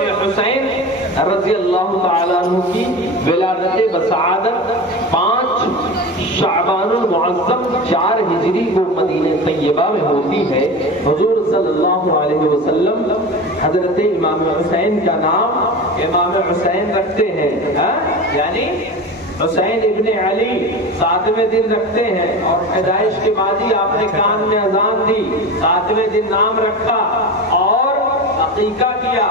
امام حسین رضی اللہ تعالیٰ عنہ کی ولادت بسعادت 5 شعبان المعظم 4 ہجری کو مدینہ طیبہ میں ہوتی ہے۔ حضور صلی اللہ علیہ وسلم حضرت امام حسین کا نام امام حسین رکھتے ہیں، یعنی حسین ابن علی 7ویں دن رکھتے ہیں، اور پیدائش کے بعد ہی آپ نے کان میں اذان دی، 7ویں دن نام رکھا اور عقیقہ کیا،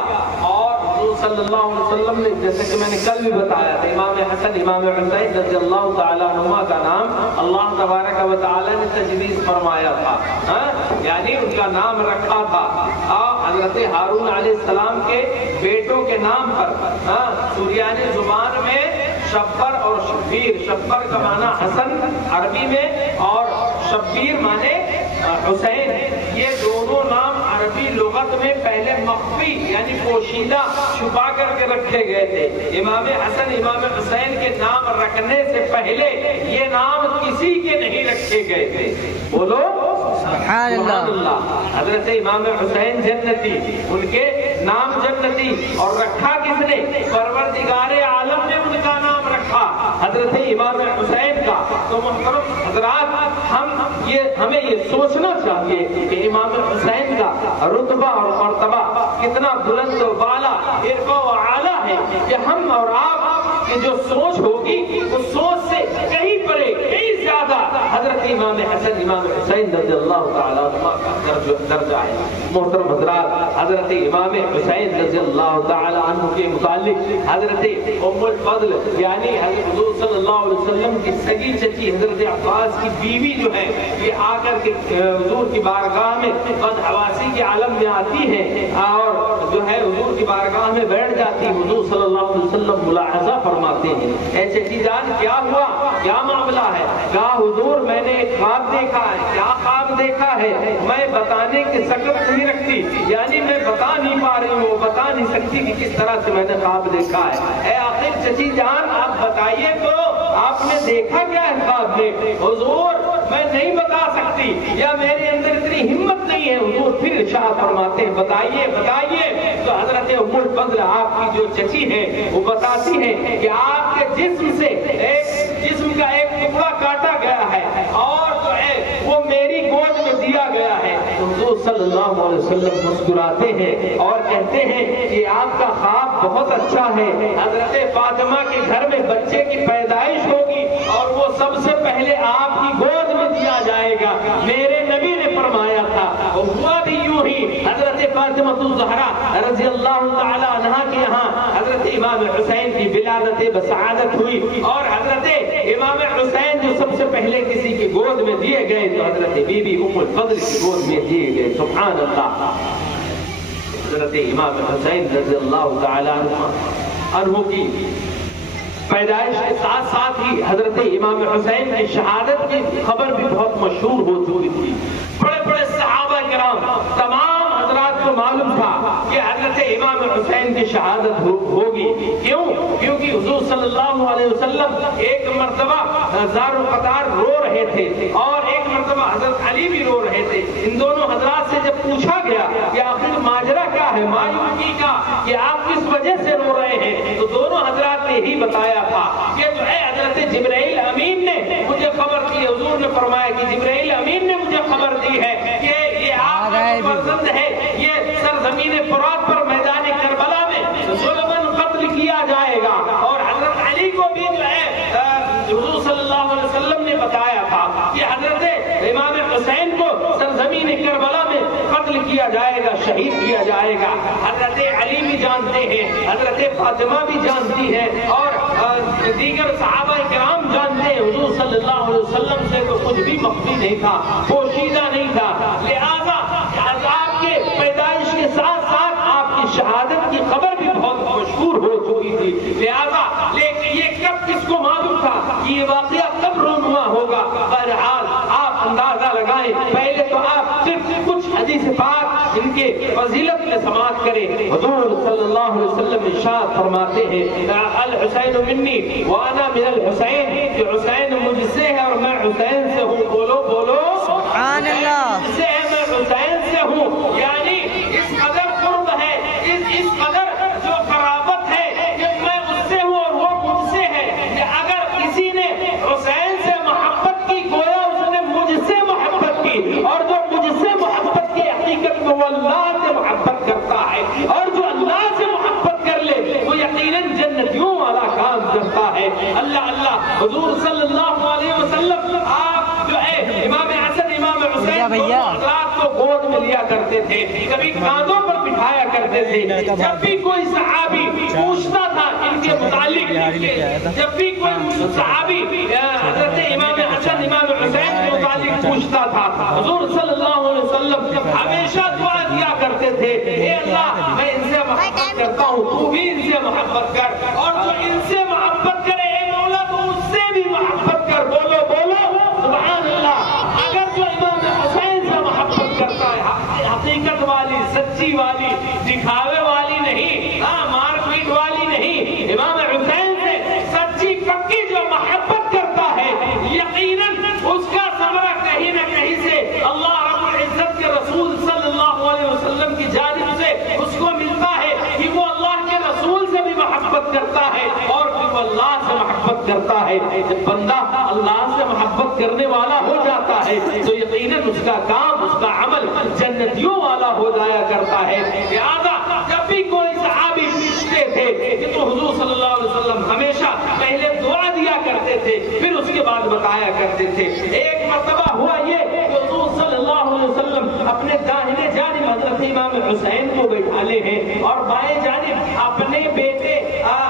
اور حضور صلی اللہ علیہ وسلم نے جیسے کہ میں نے کل بھی بتایا تھا امام حسن امام حسین رضی اللہ تعالیٰ عنہما کا نام اللہ تبارک و تعالیٰ نے تجویز فرمایا تھا، یعنی ان کا نام رکھا تھا حضرت ہارون علیہ السلام کے بیٹوں کے نام پر۔ سریانی زبان میں شبر اور شبیر، شبر کا معنی حسن عربی میں اور شبیر معنی حسین، یہ دونوں نام عربی لغت میں پہلے مخفی یعنی پوشیدہ چھپا کر کے رکھے گئے تھے۔ امام حسن امام حسین کے نام رکھنے سے پہلے یہ نام کسی کے نہیں رکھے گئے تھے۔ بولو سبحان اللہ۔ حضرت امام حسین جنتی، ان کے نام جنتی، اور رکھا کس نے؟ پروردگار عالم نے ان کا نام رکھا حضرت امام حسین کا۔ تو محترم حضرات، ہمیں یہ سوچنا چاہیے کہ امام حسین کا رتبہ اور مرتبہ کتنا بلند و بالا عرفہ و اعلیٰ ہے کہ ہم اور آپ کی جو سوچ ہوگی اس سوچ سے کہیں پرے کہیں زیادہ حضرت امام حسن امام حسین رضی اللہ تعالیٰ عنہ کا درجہ ہے۔ محترم حضرات، حضرت امام حسین رضی اللہ تعالیٰ عنہ کے متعلق حضرت ام الفضل یعنی حضور صلی اللہ علیہ وسلم کی سگی چچی حضرت عباس کی بیوی جو ہے، یہ آ کر کے حضور کی بارگاہ میں بدحواسی کے عالم میں آتی ہے اور جو ہے حضور کی بارگاہ میں بیٹھ جاتی۔ حضور صلی اللہ علیہ وسلم ملاحظہ فرماتے ہیں، اے چچی جان کیا ہوا، کیا معاملہ ہے؟ کہا حضور میں نے ایک خواب دیکھا ہے۔ کیا خواب دیکھا ہے؟ میں بتانے کی سکت نہیں رکھتی، یعنی میں بتا نہیں پا رہی ہوں، بتا نہیں سکتی کہ کس طرح سے میں نے خواب دیکھا ہے۔ اے آخر چچی جان آپ بتائیے تو آپ نے دیکھا کیا ہے خواب میں؟ حضور میں نہیں بتا سکتی، یا میرے اندر اتنی ہمت نہیں ہے۔ حضور پھر ارشاد فرماتے ہیں بتائیے بتائیے۔ تو حضرت ام الفضل آپ کی جو چچی ہے وہ بتاتی ہے کہ آپ کے جسم سے جسم کا ایک ٹکڑا کاٹا گیا ہے اور جو ہے وہ میری گود میں دیا گیا ہے۔ حضور صلی اللہ علیہ وسلم مسکراتے ہیں اور کہتے ہیں کہ آپ کا خواب بہت اچھا ہے، حضرت فاطمہ کے گھر میں بچے کی پیدائش ہوگی اور وہ سب سے پہلے آپ کی گود میں دیا جائے گا۔ میرے نبی نے فرمایا تھا، اور ہوا بھی یوں ہی۔ حضرت فاطمہ الزہرا رضی اللہ تعالی عنہا کے یہاں حضرت امام حسین کی ولادت بسعادت ہوئی، اور حضرت امام حسین جو سب سے پہلے کسی کی گود میں دیے گئے تو حضرت بی بی ام الفضل کی گود میں دیے گئے۔ سبحان اللہ۔ حضرت امام حسین رضی اللہ تعالی عنہ کی پیدائش کے ساتھ ساتھ ہی حضرت امام حسین کی شہادت کی خبر بھی بہت مشہور ہو چکی تھی۔ بڑے بڑے صحابہ کرام تمام حضرات کو معلوم تھا کہ حضرت امام حسین کی شہادت ہوگی۔ کیوں؟ کیونکہ حضور صلی اللہ علیہ وسلم ایک مرتبہ زار و قطار رو رہے تھے اور ایک مرتبہ حضرت علی بھی رو رہے تھے۔ ان دونوں حضرات سے جب پوچھا گیا کہ آخر ماجرا کیا ہے، مایوسی کا، کہ آپ کس وجہ سے رو رہے ہیں، تو دونوں حضرات نے ہی بتایا تھا کہ جو ہے حضرت جبرائیل امین نے مجھے خبر دی۔ حضور نے فرمایا کہ جبرائیل امین نے مجھے خبر دی ہے کہ یہ آپ کا فرزند ہے، یہ سرزمین فرات پر میدان کربلا میں ظلماً قتل کیا جائے گا۔ اور حضرت علی کو بھی جو ہے حضور صلی اللہ علیہ وسلم نے بتایا تھا کہ حضرت امام حسین کو سرزمین کربلا میں قتل کیا جائے گا، شہید کیا جائے گا۔ حضرت علی بھی جانتے ہیں، حضرت فاطمہ بھی جانتی ہے، اور دیگر صحابہ کرام جانتے ہیں۔ حضور صلی اللہ علیہ وسلم سے تو کچھ بھی مخفی نہیں تھا، پوشیدہ نہیں تھا، لہذا آپ کے پیدائش کے ساتھ ساتھ آپ کی شہادت کی خبر بھی بہت مشہور ہو چکی تھی، لہذا لیکن یہ کب کس کو معلوم تھا کہ یہ واقعہ کب رونما ہوگا؟ بہرحال آپ اندازہ لگائیں، پہلے تو آپ صرف کچھ حدیث پاک ان کے فضیلت میں سماعت کریں۔ حضور صلی اللہ علیہ وسلم ارشاد فرماتے ہیں الحسین منی وانا من الحسین، کہ حسین مجھ سے ہے اور میں حسین سے ہوں۔ بولو بولو سبحان اللہ، مجھ سے ہے میں حسین سے ہوں، یعنی اس قدر قرب ہے، اس قدر کرتا ہے، اور جو اللہ سے محبت کر لے وہ یقیناً جنتیوں والا کام کرتا ہے۔ اللہ اللہ، حضور صلی اللہ علیہ وسلم آپ جو ہے امام حسن امام حسین دونوں حضرات کو گود میں لیا کرتے تھے، کبھی کاندھوں پر بٹھایا کرتے تھے۔ جب بھی کوئی صحابی پوچھتا تھا ان کے متعلق، جب بھی کوئی صحابی حضرت امام حسن امام حسین کے متعلق پوچھتا تھا، حضور صلی اللہ علیہ وسلم ہمیشہ دعا کیا کرتے تھے، اے اللہ میں ان سے محبت کرتا ہوں، تو بھی ان سے محبت کر، اور جو ان سے محبت کرے اے مولا تو اس سے بھی محبت کر۔ بولو بولو سبحان اللہ۔ اگر جو امام حسین سے محبت کرتا ہے، حقیقت والی، سچی والی، دکھاوے والی نہیں، مار پیٹ والی نہیں، امام حسین سے سچی پکی جو محبت کرتا ہے، یقیناً اس کا ثمرہ کہیں نہ کہیں سے اللہ رب العزت کے رسول صلی اللہ علیہ وسلم کی جانب سے اس کو ملتا ہے کہ وہ اللہ کے رسول سے بھی محبت کرتا ہے اور پھر وہ اللہ سے محبت کرتا ہے۔ جب بندہ اللہ سے محبت کرنے والا ہو جاتا ہے تو یقیناً اس کا کام، اس کا عمل جنتیوں والا ہو جایا کرتا ہے۔ لہذا جب بھی کوئی صحابی پوچھتے تھے کہ تو حضور صلی اللہ علیہ وسلم ہمیشہ پہلے دعا دیا کرتے تھے، پھر اس کے بعد بتایا کرتے تھے۔ ایک مرتبہ ہوا یہ کہ حضور صلی اللہ علیہ وسلم اپنے داہنے جانب حضرت امام حسین کو بٹھالے ہیں اور بائیں جانب اپنے بیٹے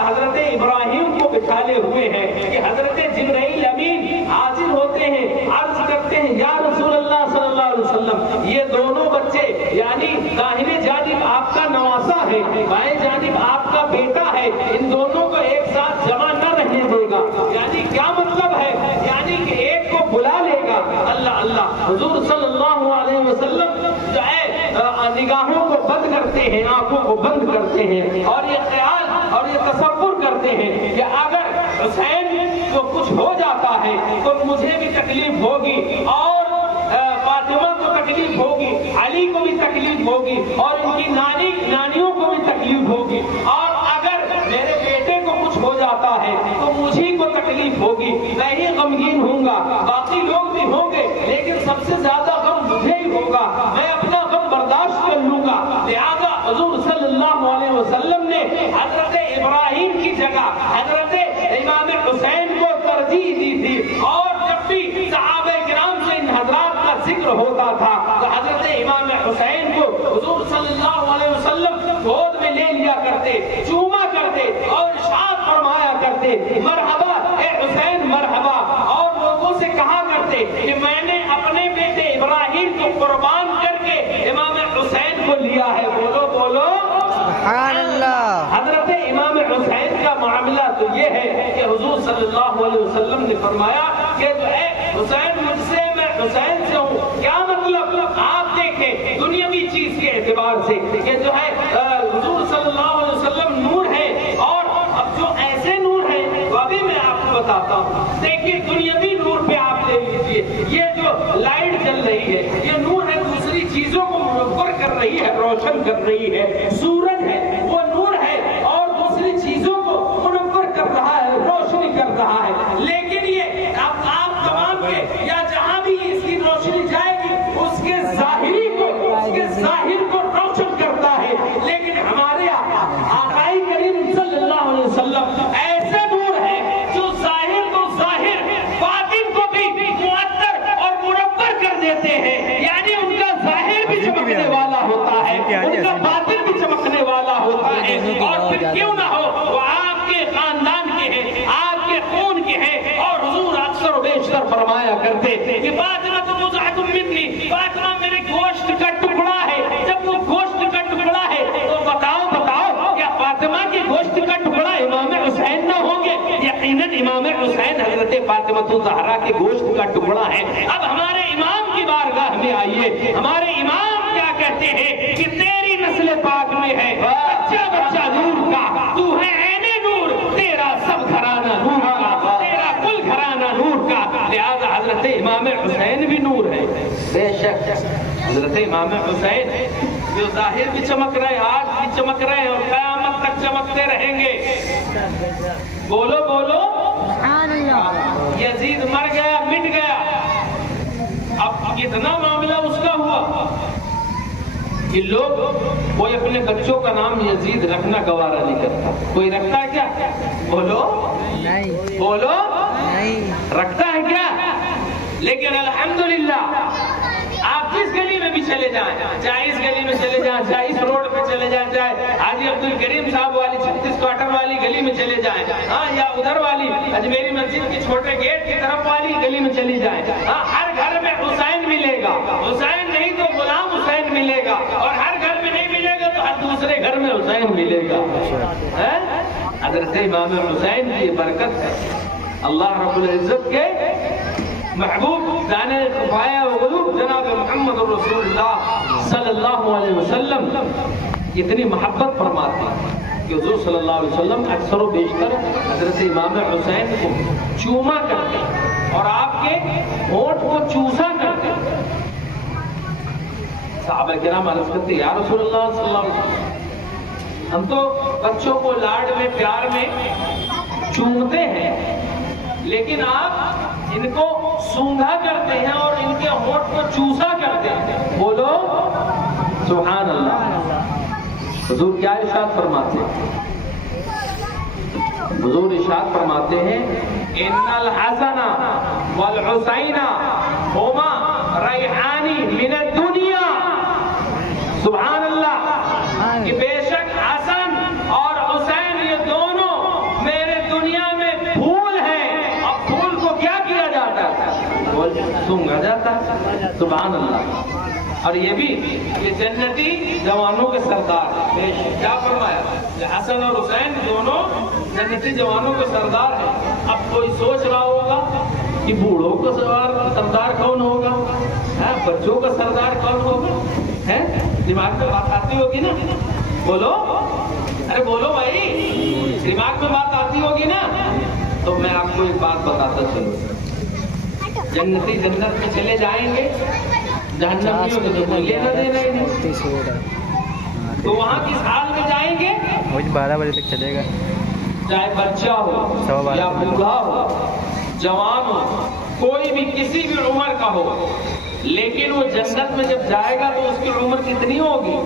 حضرت ابراہیم کو بٹھالے ہوئے ہیں کہ حضرت جبرائیل امین حاضر ہوتے ہیں، عرض کرتے ہیں یا رسول اللہ صلی اللہ علیہ وسلم یہ دونوں بچے یعنی داہنے جانب آپ کا نواسا ہے، بائیں جانب آپ کا بیٹا ہے، ان دونوں کو ایک ساتھ جمع نہ رہنے دے گا، یعنی کیا مطلب ہے؟ یعنی کہ ایک کو بلا لے گا۔ اللہ اللہ، حضور صلی اللہ علیہ وسلم جو ہے نگاہوں کو بند کرتے ہیں، آنکھوں کو بند کرتے ہیں اور یہ خیال اور یہ تصور کرتے ہیں کہ اگر حسین کو کچھ ہو جاتا ہے تو مجھے بھی تکلیف ہوگی اور فاطمہ کو تکلیف ہوگی، علی کو بھی تکلیف ہوگی اور ان کی نانیوں کو بھی تکلیف ہوگی، اور اگر میرے بیٹے کو کچھ ہو جاتا ہے تو مجھے کو تکلیف ہوگی، میں ہی غمگین ہوں گا، باقی لوگ بھی ہوں گے لیکن سب سے زیادہ غم مجھے ہی ہوگا، میں اپنا غم برداشت کر لوں گا۔ لہذا حضور صلی اللہ علیہ وسلم نے حضرت ابراہیم کی جگہ حضرت امام حسین کو ترجیح دی تھی، اور جب بھی صحابہ کرام سے ان حضرات کا ذکر ہوتا تھا تو حضرت امام حسین کو حضور صلی اللہ علیہ وسلم گود میں لے لیا کرتے، چوما کرتے اور ارشاد فرمایا کرتے مرحبا اے حسین مرحبا، اور لوگوں سے کہا کرتے کہ میں نے اپنے بیٹے ابراہیم کو قربان کر کے امام حسین کو لیا ہے۔ بولو بولو سبحان اللہ۔ حضرت امام حسین کا معاملہ تو یہ ہے کہ حضور صلی اللہ علیہ وسلم نے فرمایا کہ جو ہے حسین مجھ سے، میں حسین سے ہوں۔ کیا مطلب؟ آپ دیکھیں دنیاوی چیز کے اعتبار سے کہ جو ہے حضور صلی اللہ علیہ وسلم نور ہے، اور اب جو ایسے نور ہیں وہ ابھی میں آپ کو بتاتا ہوں۔ دیکھیے دنیاوی نور پہ آپ لے لیجیے، یہ جو لائٹ جل رہی ہے یہ نور ہے، دوسری چیزوں کو منور کر رہی ہے، روشن کر رہی ہے۔ سورج ہے وہ نور ہے اور دوسری چیزوں کو منور کر رہا ہے، روشنی کر رہا ہے، لیکن یہ آپ تمام کے یا جہاں بھی اس کی روشنی جائے گی اس کے ظاہری کو، اس کے ظاہر کو روشن کرتا ہے، لیکن ہمارے آقا کریم صلی اللہ علیہ وسلم ایسے نور ہے جو ظاہر کو ظاہر، باطن کو بھی معطر اور منور کر دیتے ہیں، یعنی ان کا ظاہر بھی چمکنے والا ہوتا ہے، ان کا باطن بھی چمکنے والا ہوتا ہے، اور پھر کیوں نہ ہو وہ آپ کے خاندان کے ہیں، آپ کے خون کے ہیں، اور حضور اکثر و بیشتر فرمایا کرتے کہ فاطمہ تو مزعۃ منی، فاطمہ میرے گوشت کا ٹکڑا ہے۔ جب وہ گوشت کا ٹکڑا ہے تو بتاؤ کیا فاطمہ کے گوشت کا ٹکڑا امام حسین نہ ہوں گے؟ یقیناً امام حسین حضرت فاطمہ الزہرا کے گوشت کا ٹکڑا ہے۔ اب ہمارے امام کی بارگاہ میں آئیے، ہمارے امام کیا کہتے ہیں کہ تیری نسل پاک میں ہے بچہ بچہ نور کا، تو ہے عین نور، تیرا سب گھرانہ نور کا، تیرا کل گھرانہ نور کا۔ لہذا حضرت امام حسین بھی نور ہے، بے شک حضرت امام حسین جو ظاہر بھی چمک رہے، آج بھی چمک رہے اور قیامت تک چمکتے رہیں گے۔ بولو بولو سبحان اللہ۔ یزید مر گیا، مٹ گیا، اب کتنا معاملہ اس کا ہوا، کہ لوگ کوئی اپنے بچوں کا نام یزید رکھنا گوارا نہیں کرتا. کوئی رکھتا ہے کیا؟ بولو نہیں، بولو نہیں، رکھتا ہے کیا؟ لیکن الحمدللہ آپ جس گلی میں بھی چلے جائیں، چاہے اس گلی میں چلے جائیں، چاہے اس روڈ پہ چلے جائیں، چاہے حاجی عبد الکریم صاحب والی 36 کوارٹر والی گلی میں چلے جائیں، ہاں، یا ادھر والی اجمیری مسجد کی چھوٹے گیٹ کی طرف والی گلی میں چلی جائیں، ہاں، ہر گھر میں حسین ملے گا. حسین نہیں تو غلام حسین ملے گا، اور ہر گھر میں نہیں ملے گا تو ہر دوسرے گھر میں حسین ملے گا. حضرت امام حسین کی برکت ہے. اللہ رب العزت کے محبوب دانے خفایہ و غیوب جناب محمد رسول اللہ صلی اللہ علیہ وسلم اتنی محبت فرماتے ہیں کہ حضور صلی اللہ علیہ وسلم اکثر و بیشتر حضرت امام حسین کو چوما کرتے اور آپ کے ہونٹ کو چوسا کرتے. صحابہ کرام عرض کرتے یا رسول اللہ صلی اللہ علیہ وسلم، ہم تو بچوں کو لاڈ میں پیار میں چومتے ہیں، لیکن آپ ان کو سونگھا کرتے ہیں اور ان کے ہونٹ کو چوسا کرتے ہیں. بولو سبحان اللہ. حضور کیا ارشاد فرماتے ہیں؟ حضور ارشاد فرماتے ہیں ان الحسن والحسین ہما ریحانی من الدنیا. سبحان اللہ، کہ بے شک حسن اور حسین یہ دونوں میرے دنیا میں پھول ہیں. اب پھول کو کیا کیا جاتا ہے؟ سونگا جاتا ہے. سبحان اللہ. اور یہ بھی یہ جنتی جوانوں کے سردار ہیں. کیا فرمایا؟ حسن اور حسین دونوں جنتی جوانوں کے سردار ہیں. اب کوئی سوچ رہا ہوگا کہ بوڑھوں کا سردار کون ہوگا، بچوں کا سردار کون ہوگا؟ دماغ میں بات آتی ہوگی نا؟ بولو، ارے بولو بھائی، دماغ میں بات آتی ہوگی نا؟ تو میں آپ کو ایک بات بتاتا چلوں. جنتی جنت میں چلے جائیں گے، جہنم میں تو کوئی لینا دینا ہی نہیں. تو وہاں کس حال میں جائیں گے؟ 12 بجے تک چلے گا. چاہے بچہ ہو یا بوڑھا ہو، جوان ہو، کوئی بھی کسی بھی عمر کا ہو، لیکن وہ جنت میں جب جائے گا تو اس کی عمر کتنی ہوگی؟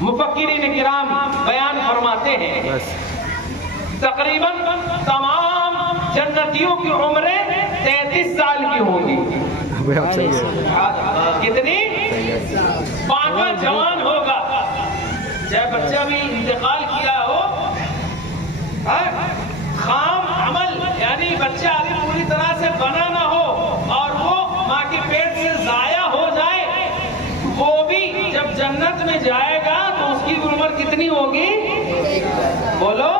مفکرین کرام بیان فرماتے ہیں تقریباً تمام جنتیوں کی عمریں 33 سال کی ہوں گی. کتنی؟ 5واں جوان ہوگا. چاہے بچہ بھی انتقال کیا ہو، خام عمل یعنی بچہ ابھی پوری طرح سے بنا نہ ہو اور وہ ماں کے پیٹ سے ضائع ہو جائے، وہ بھی جب جنت میں جائے گا تو اس کی عمر کتنی ہوگی؟ بولو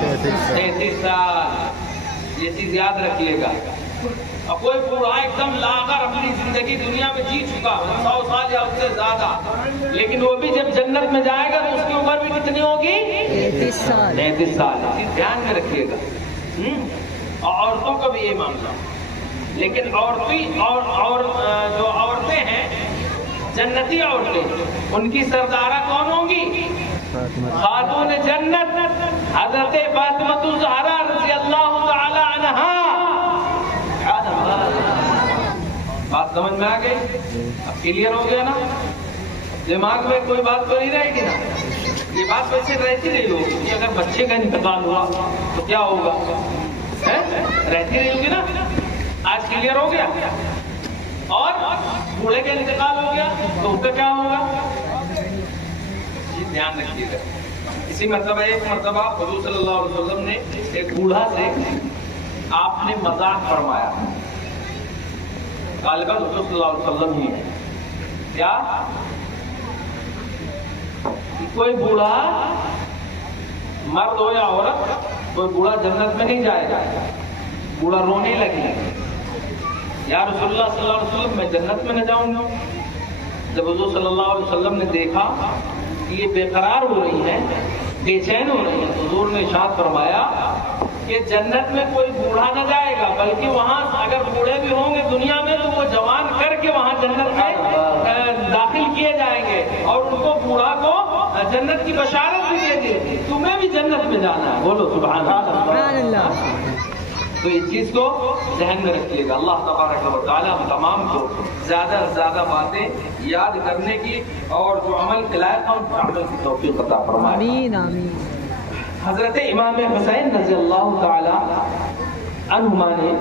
33 سال. یہ چیز یاد رکھیے گا. اور کوئی بوڑھا ایک دم لاغر اپنی زندگی دنیا میں جی چکا 100 سال یا اس سے زیادہ، لیکن وہ بھی جب جنت میں جائے گا تو اس کی عمر بھی کتنی ہوگی؟ 33 سال. 33 سال. دھیان میں رکھیے گا. اور عورتوں کا بھی یہ معاملہ. لیکن اور جو عورتیں ہیں جنتی عورتیں، ان کی سردارہ کون ہوں گی؟ خاتون جنت حضرت فاطمہ الزہرا رضی اللہ تعالی عنہا. بات سمجھ میں آ گئی؟ اب کلیئر ہو گیا نا؟ دماغ میں کوئی بات تو نہیں رہے گی نا؟ یہ بات ویسے رہتی رہی ہوگی کہ اگر بچے کا انتقال ہوا تو کیا ہوگا، رہتی رہی ہوگی نا؟ آج کلیئر ہو گیا. اور بوڑھے کا انتقال ہو گیا تو اس کا کیا ہوگا؟ یہ دھیان رکھیے گا. اسی مرتبہ ایک مرتبہ حضور صلی اللہ علیہ وسلم نے ایک بوڑھا سے آپ نے مذاق فرمایا. غالباً حضور صلی اللہ علیہ وسلم ہی کیا کوئی بوڑھا مرد ہو یا عورت، کوئی بوڑھا جنت میں نہیں جائے گا. بوڑھا رونے لگے، یا رسول اللہ صلی اللہ علیہ وسلم میں جنت میں نہ جاؤں گا. جب حضور صلی اللہ علیہ وسلم نے دیکھا کہ یہ بے قرار ہو رہی ہیں، بے چین ہو رہی ہیں، تو حضور نے ارشاد فرمایا کہ جنت میں کوئی بوڑھا نہ جائے گا، بلکہ وہاں اگر بوڑھے بھی ہوں گے دنیا میں تو وہ جوان کر کے وہاں جنت میں داخل کیے جائیں گے، اور ان کو بوڑھا کو جنت کی بشارت بھی دے دی، تمہیں بھی جنت میں جانا ہے. بولو سبحان اللہ. تو اس چیز کو ذہن میں رکھیے گا. اللہ تبارک و تعالیٰ ہم تمام کو زیادہ سے زیادہ باتیں یاد کرنے کی اور جو عمل کے لائق ہیں ان عمل کی توفیق عطا فرمائے. آمین آمین. حضرت امام حسین رضی اللہ تعالی عنہما نے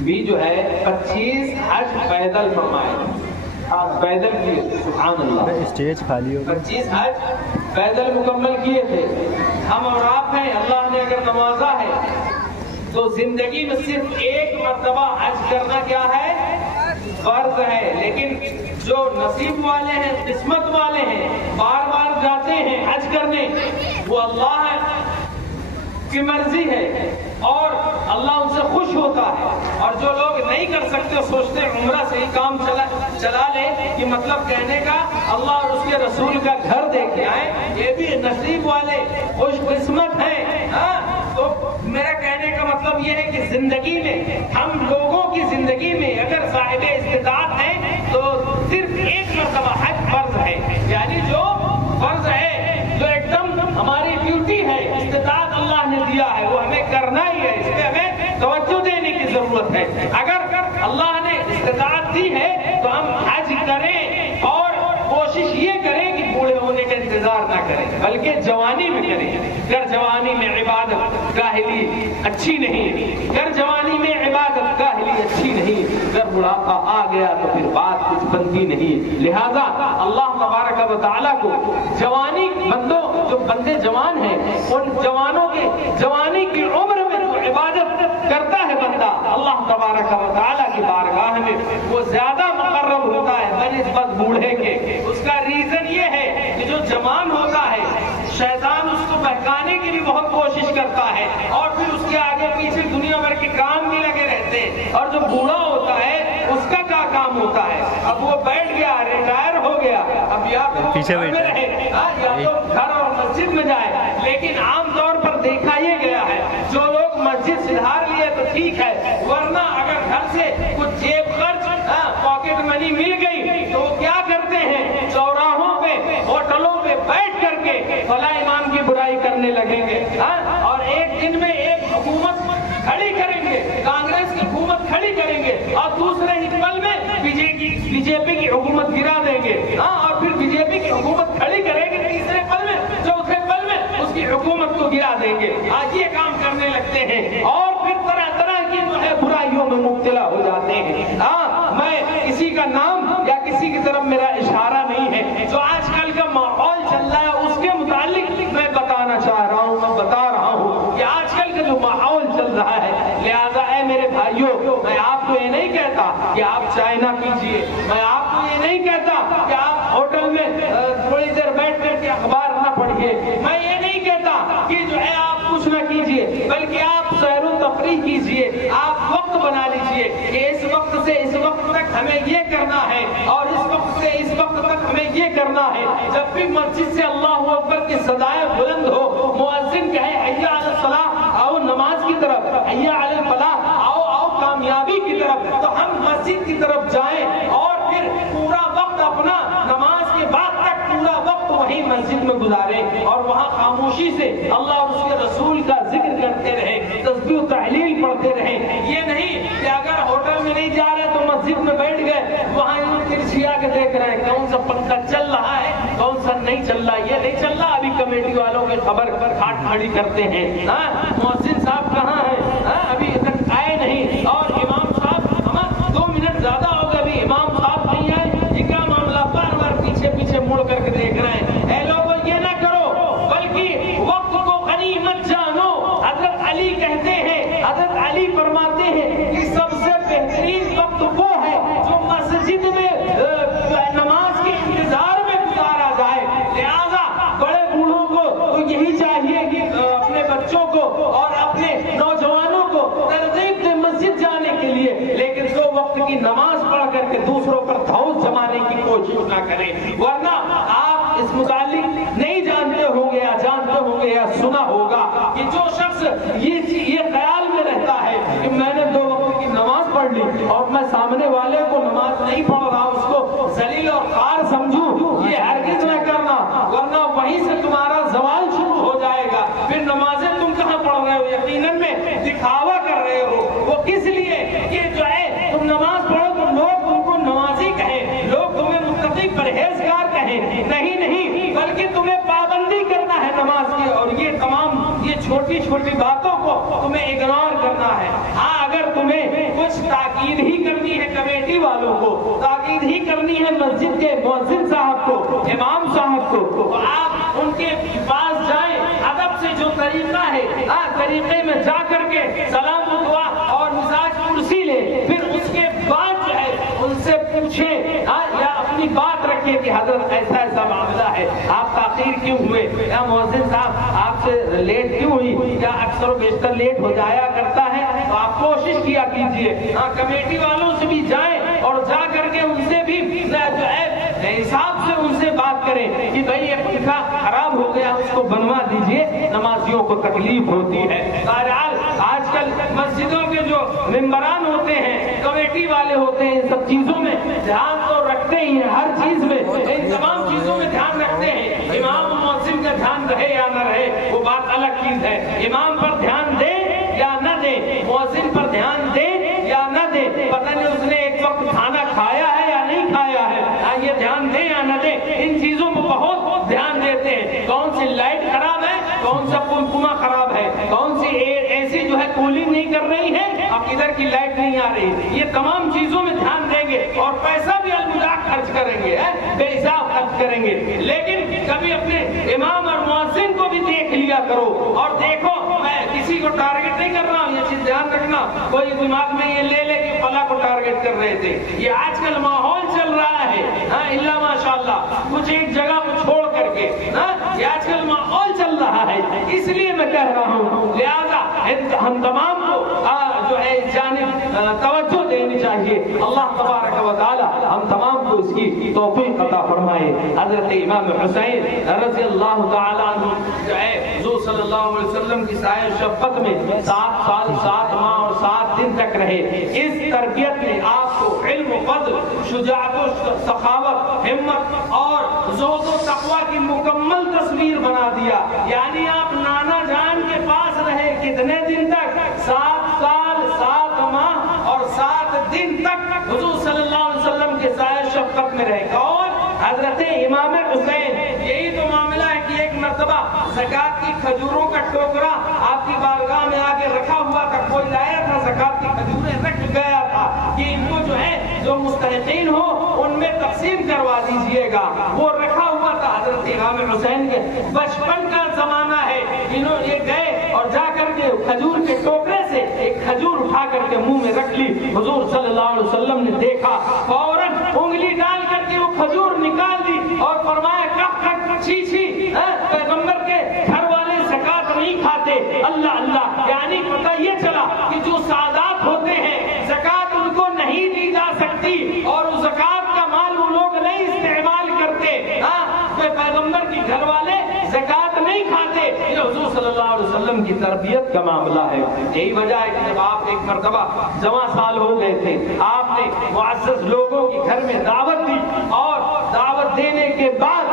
بھی جو ہے 25 حج پیدل فرمائے. پیدل کیے. سبحان اللہ. اسٹیج خالی ہو گئی. 25 حج پیدل مکمل کیے تھے. ہم اور آپ ہیں، اللہ نے اگر نوازا ہے تو زندگی میں صرف ایک مرتبہ حج کرنا کیا ہے؟ فرض ہے. لیکن جو نصیب والے ہیں، قسمت والے ہیں، بار بار جاتے ہیں حج کرنے، وہ اللہ کی مرضی ہے اور اللہ ان سے خوش ہوتا ہے. اور جو لوگ نہیں کر سکتے سوچتے ہیں عمرہ سے ہی کام چلا لے، یہ مطلب کہنے کا اللہ اور اس کے رسول کا گھر دیکھ آئے، یہ بھی نصیب والے خوش قسمت ہیں. تو میرا کہنے کا مطلب یہ ہے کہ زندگی میں ہم لوگوں کی زندگی میں اگر صاحب استطاعت ہیں تو صرف ایک مرتبہ حج فرض ہے. یعنی جو فرض ہے، جو ایک دم ہماری ڈیوٹی ہے، استطاعت اللہ نے دیا ہے، وہ ہمیں کرنا ہی ہے. اس پہ ہمیں توجہ دینے کی ضرورت ہے. اگر اللہ نے استطاعت دی ہے تو ہم حج کریں اور کوشش یہ کریں کہ بوڑھے ہونے کا انتظار نہ کریں بلکہ جوانی میں کریں. گر جوانی میں عبادت کاہلی اچھی نہیں، گر جوانی میں عبادت کاہلی اچھی نہیں، گر بڑھاپا آ گیا تو پھر بات کچھ بنتی نہیں. لہذا اللہ تبارک و تعالیٰ کو جوانی بندوں، جو بندے جوان ہیں، ان جوانوں کے جوانی کی عمر میں جو عبادت کرتا ہے بندہ اللہ تبارک و تعالیٰ کی بارگاہ میں، وہ زیادہ مقرب ہوتا ہے بنسبت بوڑھے کے. اس کا ریزن یہ ہے کہ جو جوان ہوتا ہے شیطان اس کو بہکانے کی بھی بہت کوشش کرتا ہے اور پھر اس کے آگے پیچھے دنیا بھر کے کام بھی لگے رہتے ہیں. اور جو بوڑھا ہوتا ہے اس کا کیا کام ہوتا ہے؟ اب وہ بیٹھ گیا، ریٹائر ہو گیا، اب یا تو پیچھے گھر میں رہے یا تو گھر اور مسجد میں جائے. لیکن عام طور پر دیکھا یہ گیا ہے جو لوگ مسجد سدھار لیے تو ٹھیک ہے، ورنہ اگر گھر سے کچھ جیب خرچ پاکٹ منی مل گئی تو وہ کیا کرتے ہیں؟ چوراہوں پہ ہوٹلوں پہ بیٹھ کر کے فلاں امام کی برائی کرنے لگیں گے. اور ایک دن میں ایک حکومت کھڑی کریں گے، کانگریس کی حکومت کھڑی کریں گے اور دوسرے ہی پل میں بی جے پی کی حکومت گرا دیں گے. اور پھر بی جے پی کی حکومت کھڑی کریں گے تیسرے پل میں، چوتھے پل میں اس کی حکومت کو گرا دیں گے. آج یہ کام کرنے لگتے ہیں اور پھر طرح طرح کی جو ہے برائیوں میں مبتلا ہو جاتے ہیں. میں کسی کا نام یا کسی کی طرف میرا اشارہ نہیں ہے، جو آج کل کا ماحول چل رہا ہے اس کے متعلق میں بتانا چاہ رہا ہوں. میں بتا رہا ہوں کہ آج کل کا جو ماحول چل رہا ہے، لہذا اے میرے بھائیوں، میں آپ کو یہ نہیں کہتا کہ آپ چائے نہ پیجیے، میں آپ کو یہ نہیں کہتا کہ آپ ہوٹل میں تھوڑی دیر بیٹھ کر کے اخبار نہ پڑھیے، میں یہ نہیں کہتا کہ جو ہے آپ کچھ نہ کیجیے، بلکہ آپ سیر و تفریح کیجیے. آپ وقت بنا لیجیے کہ اس وقت سے اس وقت تک ہمیں یہ کرنا ہے اور اس وقت سے اس وقت تک ہمیں یہ کرنا ہے. جب بھی مسجد سے اللہ اکبر کی صدائیں بلند ہو، مؤذن کہے حی علی الصلاۃ، آؤ نماز کی طرف، حی علی الفلاح، آؤ آؤ کامیابی کی طرف، تو ہم مسجد کی طرف جائیں اور پھر پورا وقت اپنا نماز کے بعد تک پورا وقت وہیں مسجد میں گزاریں اور وہاں خاموشی سے اللہ اور اس کے رسول کا ذکر کرتے رہیں، تسبیح و تحلیل پڑھتے رہیں. یہ نہیں کہ اگر ہوٹل میں نہیں جا رہے تو مسجد میں بیٹھ گئے، وہاں کرسیا کے دیکھ رہے ہیں کون سا پنکھا چل رہا ہے کون سا نہیں چل رہا. یہ نہیں چل رہا. ابھی کمیٹی والوں کی خبر کھاٹ کھڑی کرتے ہیں، مؤذن صاحب کہاں ہیں، ابھی تک آئے نہیں، اور امام صاحب ہم 2 منٹ زیادہ ہو گئے ابھی امام صاحب نہیں آئے. یہ کیا معاملہ؟ بار بار پیچھے پیچھے مڑ کر کے دیکھ رہے ہیں. اے لوگوں یہ نہ کرو، بلکہ وقت کو غنیمت جانو. حضرت علی کہتے ہیں، حضرت علی فرماتے ہیں کہ سب سے بہترین وقت وہ ہے جو مسجد میں نماز کے انتظار میں گزارا جائے. لہذا بڑے بوڑھوں کو تو یہی چاہیے کہ اپنے بچوں کو اور اپنے نوجوانوں کو ترغیب دے مسجد جانے کے لیے، لیکن 2 وقت کی نماز پڑھ کر کے دوسروں پر دھوس جمانے کی کوشش نہ کریں. ورنہ آپ اس متعلق نہیں جانتے ہوں گے یا جانتے ہوں گے یا سنا ہوگا کہ جو شخص یہ خیال میں رہتا ہے کہ میں نے 2 وقت کی نماز پڑھ لی اور میں سامنے والے کو نماز نہیں پڑھ رہا اس کو ذلیل اور خوار سمجھوں، یہ ہرگز نہ کرنا، ورنہ وہیں سے تمہارا زوال شروع ہو جائے گا. پھر نمازیں تم کہاں پڑھ رہے ہو؟ یقیناً میں دکھاوا نہیں بلکہ تمہیں پابندی کرنا ہے نماز کی، اور یہ تمام یہ چھوٹی چھوٹی باتوں کو تمہیں اگنور کرنا ہے۔ ہاں اگر تمہیں کچھ تاکید ہی کرنی ہے کمیٹی والوں کو، تاکید ہی کرنی ہے مسجد کے مؤذن صاحب کو، امام صاحب کو، تو آپ ان کے پاس جائیں، ادب سے جو طریقہ ہے طریقے میں جا کر کے سلام و دعا اور مزاج کرسی لے، پھر اس کے بعد جو ہے ان سے پوچھیں یا اپنی بات رکھیں کہ حضرت ایسا ایسا معاملہ ہے، آپ تاخیر کیوں ہوئے، یا مؤذن صاحب آپ سے لیٹ کیوں ہوئی، یا اکثر و بیشتر لیٹ ہو جایا کرتا ہے، تو آپ کوشش کیا کیجئے کمیٹی والوں سے بھی جائیں اور جا کر کے ان سے بھی جو ہے حساب سے ان سے بات کریں کہ بھائی یہ پنکھا خراب ہو گیا اس کو بنوا دیجئے، نمازیوں کو تکلیف ہوتی ہے۔ آج کل مسجدوں کے جو ممبران ہوتے ہیں، کمیٹی والے ہوتے ہیں، ان سب چیزوں میں دھیان تو رکھتے ہی ہیں، ہر چیز میں ان تمام چیزوں میں دھیان رکھتے ہیں۔ امام مؤذن کا دھیان رہے یا نہ رہے وہ بات الگ چیز ہے، امام پر دھیان دے یا نہ دے، مؤذن پر دھیان دے یا نہ دے، پتہ نہیں اس نے ایک وقت کھانا کھایا ہے یا نہیں کھایا ہے، یہ دھیان دے یا نہ دے، ان چیزوں کو بہت دھیان دیتے ہیں۔ کون سی لائٹ خراب ہے، کون سا کنکما خراب ہے، کون سی ایسی جو ہے کولنگ نہیں کر رہی ہے، اب ادھر کی لائٹ نہیں آ رہی، یہ تمام چیزوں میں دھیان دیں گے اور پیسہ بھی المجا خرچ کریں گے، بے حساب خرچ کریں گے، لیکن کبھی اپنے امام اور مؤذن کو بھی دیکھ لیا کرو اور دیکھو، میں کسی کو ٹارگٹ نہیں کر رہا ہوں، یہ چیز دھیان رکھنا، کوئی دماغ میں یہ لے لے کہ فلاں کو ٹارگٹ کر رہے تھے، یہ آج کل ماحول چل رہا ہے، اللہ ماشاءاللہ کچھ ایک جگہ کو چھوڑ کر کے، یہ آج کل ماحول چل رہا ہے، اس لیے میں کہہ رہا ہوں لہذا ہم تمام کو جو ہے اس جانب توجہ دینی چاہیے۔ اللہ تبارک و تعالی ہم تمام کو اس کی توفیق عطا فرمائے۔ حضرت امام حسین رضی اللہ تعالی عنہ جو ہے حضور صلی اللہ علیہ وسلم کی سایہ شفقت میں 7 سال 7 ماہ اور 7 دن تک رہے۔ اس تربیت نے آپ کو علم و فضل، شجاعت و سخاوت، ہمت اور زہد و تقوی کی مکمل تصویر بنا دیا۔ یعنی آپ نانا جان کے پاس رہے کتنے دن تک؟ 7 سال 7 ماہ اور 7 دن تک حضور صلی اللہ علیہ وسلم کے سایہ شفقت میں رہے۔ کون؟ حضرت امام حسین۔ یہی تو معاملہ ہے کہ ایک مرتبہ زکات کی کھجوروں کا ٹوکرا آپ کی بارگاہ میں آگے رکھا ہوا تھا، کوئی لایا تھا زکات کی کھجوریں رکھ گیا تھا کہ ان کو جو ہے جو مستحقین ہو ان میں تقسیم کروا دیجئے گا، وہ رکھا ہوا تھا۔ حضرت امام حسین کے بچپن کا زمانہ ہے، انہوں نے گئے اور جا کر کے کھجور کے ٹوکرے سے ایک کھجور اٹھا کر کے منہ میں رکھ لی۔ حضور صلی اللہ علیہ وسلم نے دیکھا، فوراً انگلی ڈال کر کے وہ کھجور نکال دی اور فرمایا کب تک چھی چھی، پیغمبر کے گھر والے زکات نہیں کھاتے۔ اللہ اللہ، یعنی پتہ یہ چلا کہ جو سادات ہوتے ہیں زکات ان کو نہیں دی جا سکتی اور اس زکات کا مال وہ لوگ نہیں استعمال کرتے۔ پیغمبر کے گھر والے زکات نہیں کھاتے، یہ حضور صلی اللہ علیہ وسلم کی تربیت کا معاملہ ہے۔ یہی وجہ ہے کہ جب آپ ایک مرتبہ جوان سال ہو گئے تھے، آپ نے معزز لوگوں کے گھر میں دعوت دی اور دعوت دینے کے بعد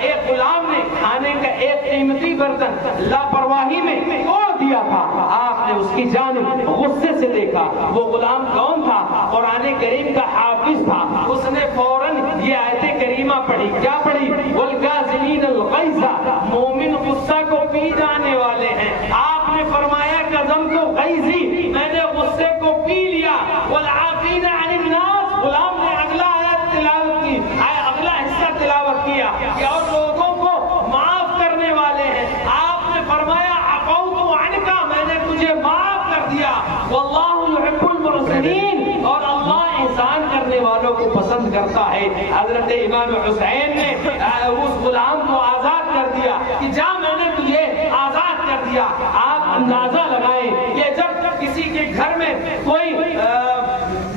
ایک غلام نے کھانے کا ایک قیمتی برتن لاپرواہی میں توڑ دیا تھا۔ آپ نے اس کی جانب غصے سے دیکھا۔ وہ غلام کون تھا؟ قرآن کریم کا حافظ تھا۔ اس نے فوراً یہ آیت کریمہ پڑھی۔ کیا پڑھی؟ والکاظمین الغیظ، مومن غصہ کو پی جانے والے ہیں۔ آپ نے فرمایا قدم تو غیظی، میں نے غصے کو پی لیا۔ والعافین عن الناس، غلام نے اگلا آیت تلاوت کی، اگلا حصہ تلاوت کیا کہ اور لوگوں کو معاف کرنے والے ہیں۔ آپ نے فرمایا عفوت عنک، میں نے تجھے معاف کر دیا۔ واللہ یحب المحسنین، اور اللہ احسان کرنے والوں کو پسند کرتا ہے۔ حضرت امام حسین نے اس غلام کو آزاد کر دیا کہ جا میں نے تجھے آزاد کر دیا۔ آپ اندازہ لگائیں کہ جب کسی کے گھر میں کوئی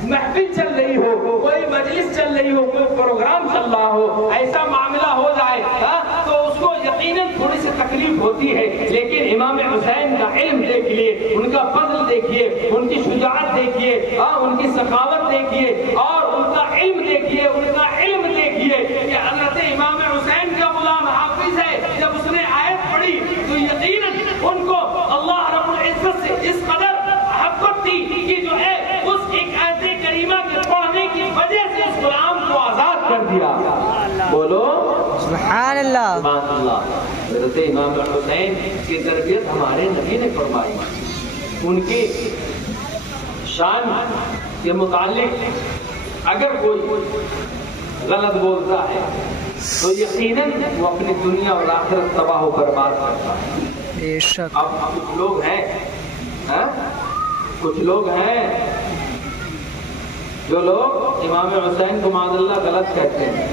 محفل چل رہی ہو، کوئی مجلس چل رہی ہو، کوئی پروگرام چل رہا ہو، ایسا معاملہ ہو جائے تو اس کو یقیناً تھوڑی سی تکلیف ہوتی ہے، لیکن امام حسین کا علم دیکھیے، ان کا فضل دیکھیے، ان کی شجاعت دیکھیے، ان کی سخاوت دیکھیے اور ان کا علم دیکھیے، ان کا علم دیکھیے کہ حضرت امام حسین کا غلام حافظ ہے۔ جب اس نے آیت پڑھی تو یقیناً ان کو اللہ رب العزت سے اس قدر محبت تھی کہ جو ہے اس ایک آیت کریمہ کے پڑھنے کی وجہ سے اس غلام کو آزاد کر دیا۔ بولو حضرت امام حسین کی تربیت ہمارے نبی نے فرمائی. ان کی شان کے متعلق اگر کوئی غلط بولتا ہے تو یقیناً وہ اپنی دنیا اور آخرت تباہ و برباد کرتا ہے. اب کچھ لوگ ہیں جو لوگ امام حسین کو معاذ اللہ غلط کہتے ہیں.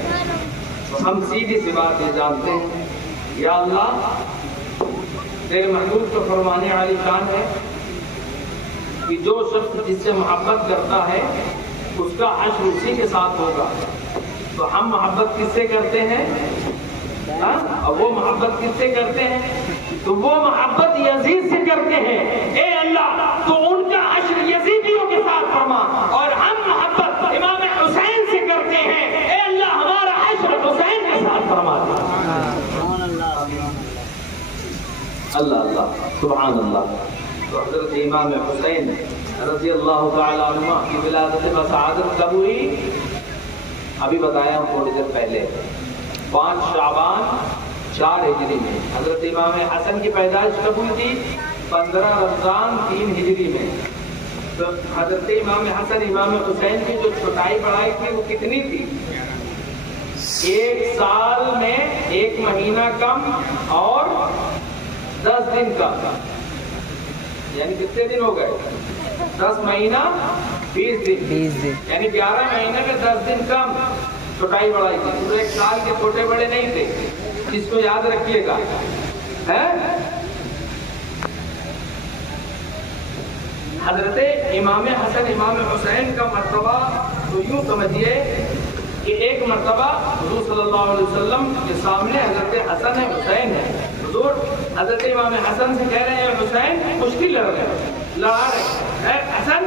تو ہم سیدھی سی بات یہ جانتے ہیں، یا اللہ تیرے محبوب کو فرمانے والی شان ہے کہ جو شخص جس سے محبت کرتا ہے اس کا حشر اسی کے ساتھ ہوگا. تو ہم محبت کس سے کرتے ہیں اور وہ محبت کس سے کرتے ہیں؟ تو وہ محبت یزید سے کرتے ہیں. اے اللہ تو ان کا حشر یزیدیوں کے ساتھ فرما، اور ہم محبت امام حسین سے کرتے ہیں. اے اللہ ہمارا حشر حسین کے ساتھ فرما دے. اللہ اللہ سبحان اللہ. تو حضرت امام حسین رضی اللہ تعالی عنہ کی ولادت بسعادت کب ہوئی؟ ابھی بتایا ہم تھوڑی دیر پہلے، 5 شعبان 4 ہجری میں. حضرت امام حسن کی پیدائش کب ہوئی تھی؟ 15 رمضان 3 ہجری میں. تو حضرت امام حسن امام حسین کی جو چھوٹائی بڑائی تھی وہ کتنی تھی؟ 1 سال میں 1 مہینہ کم اور 10 دن کم. یعنی کتنے دن ہو گئے؟ 10 مہینہ 20 دن، یعنی 11 مہینے میں 10 دن کم چھوٹائی بڑائی تھی. پورے 1 سال کے چھوٹے بڑے نہیں تھے، اس کو یاد رکھیے گا. حضرت امام حسن امام حسین کا مرتبہ تو یوں سمجھیے کہ ایک مرتبہ حضور صلی اللہ علیہ وسلم کے سامنے حضرت حسن ہے حسین ہے. حضور حضرت امام حسن سے کہہ رہے ہیں حسین مشکل لڑ رہا ہے، حسن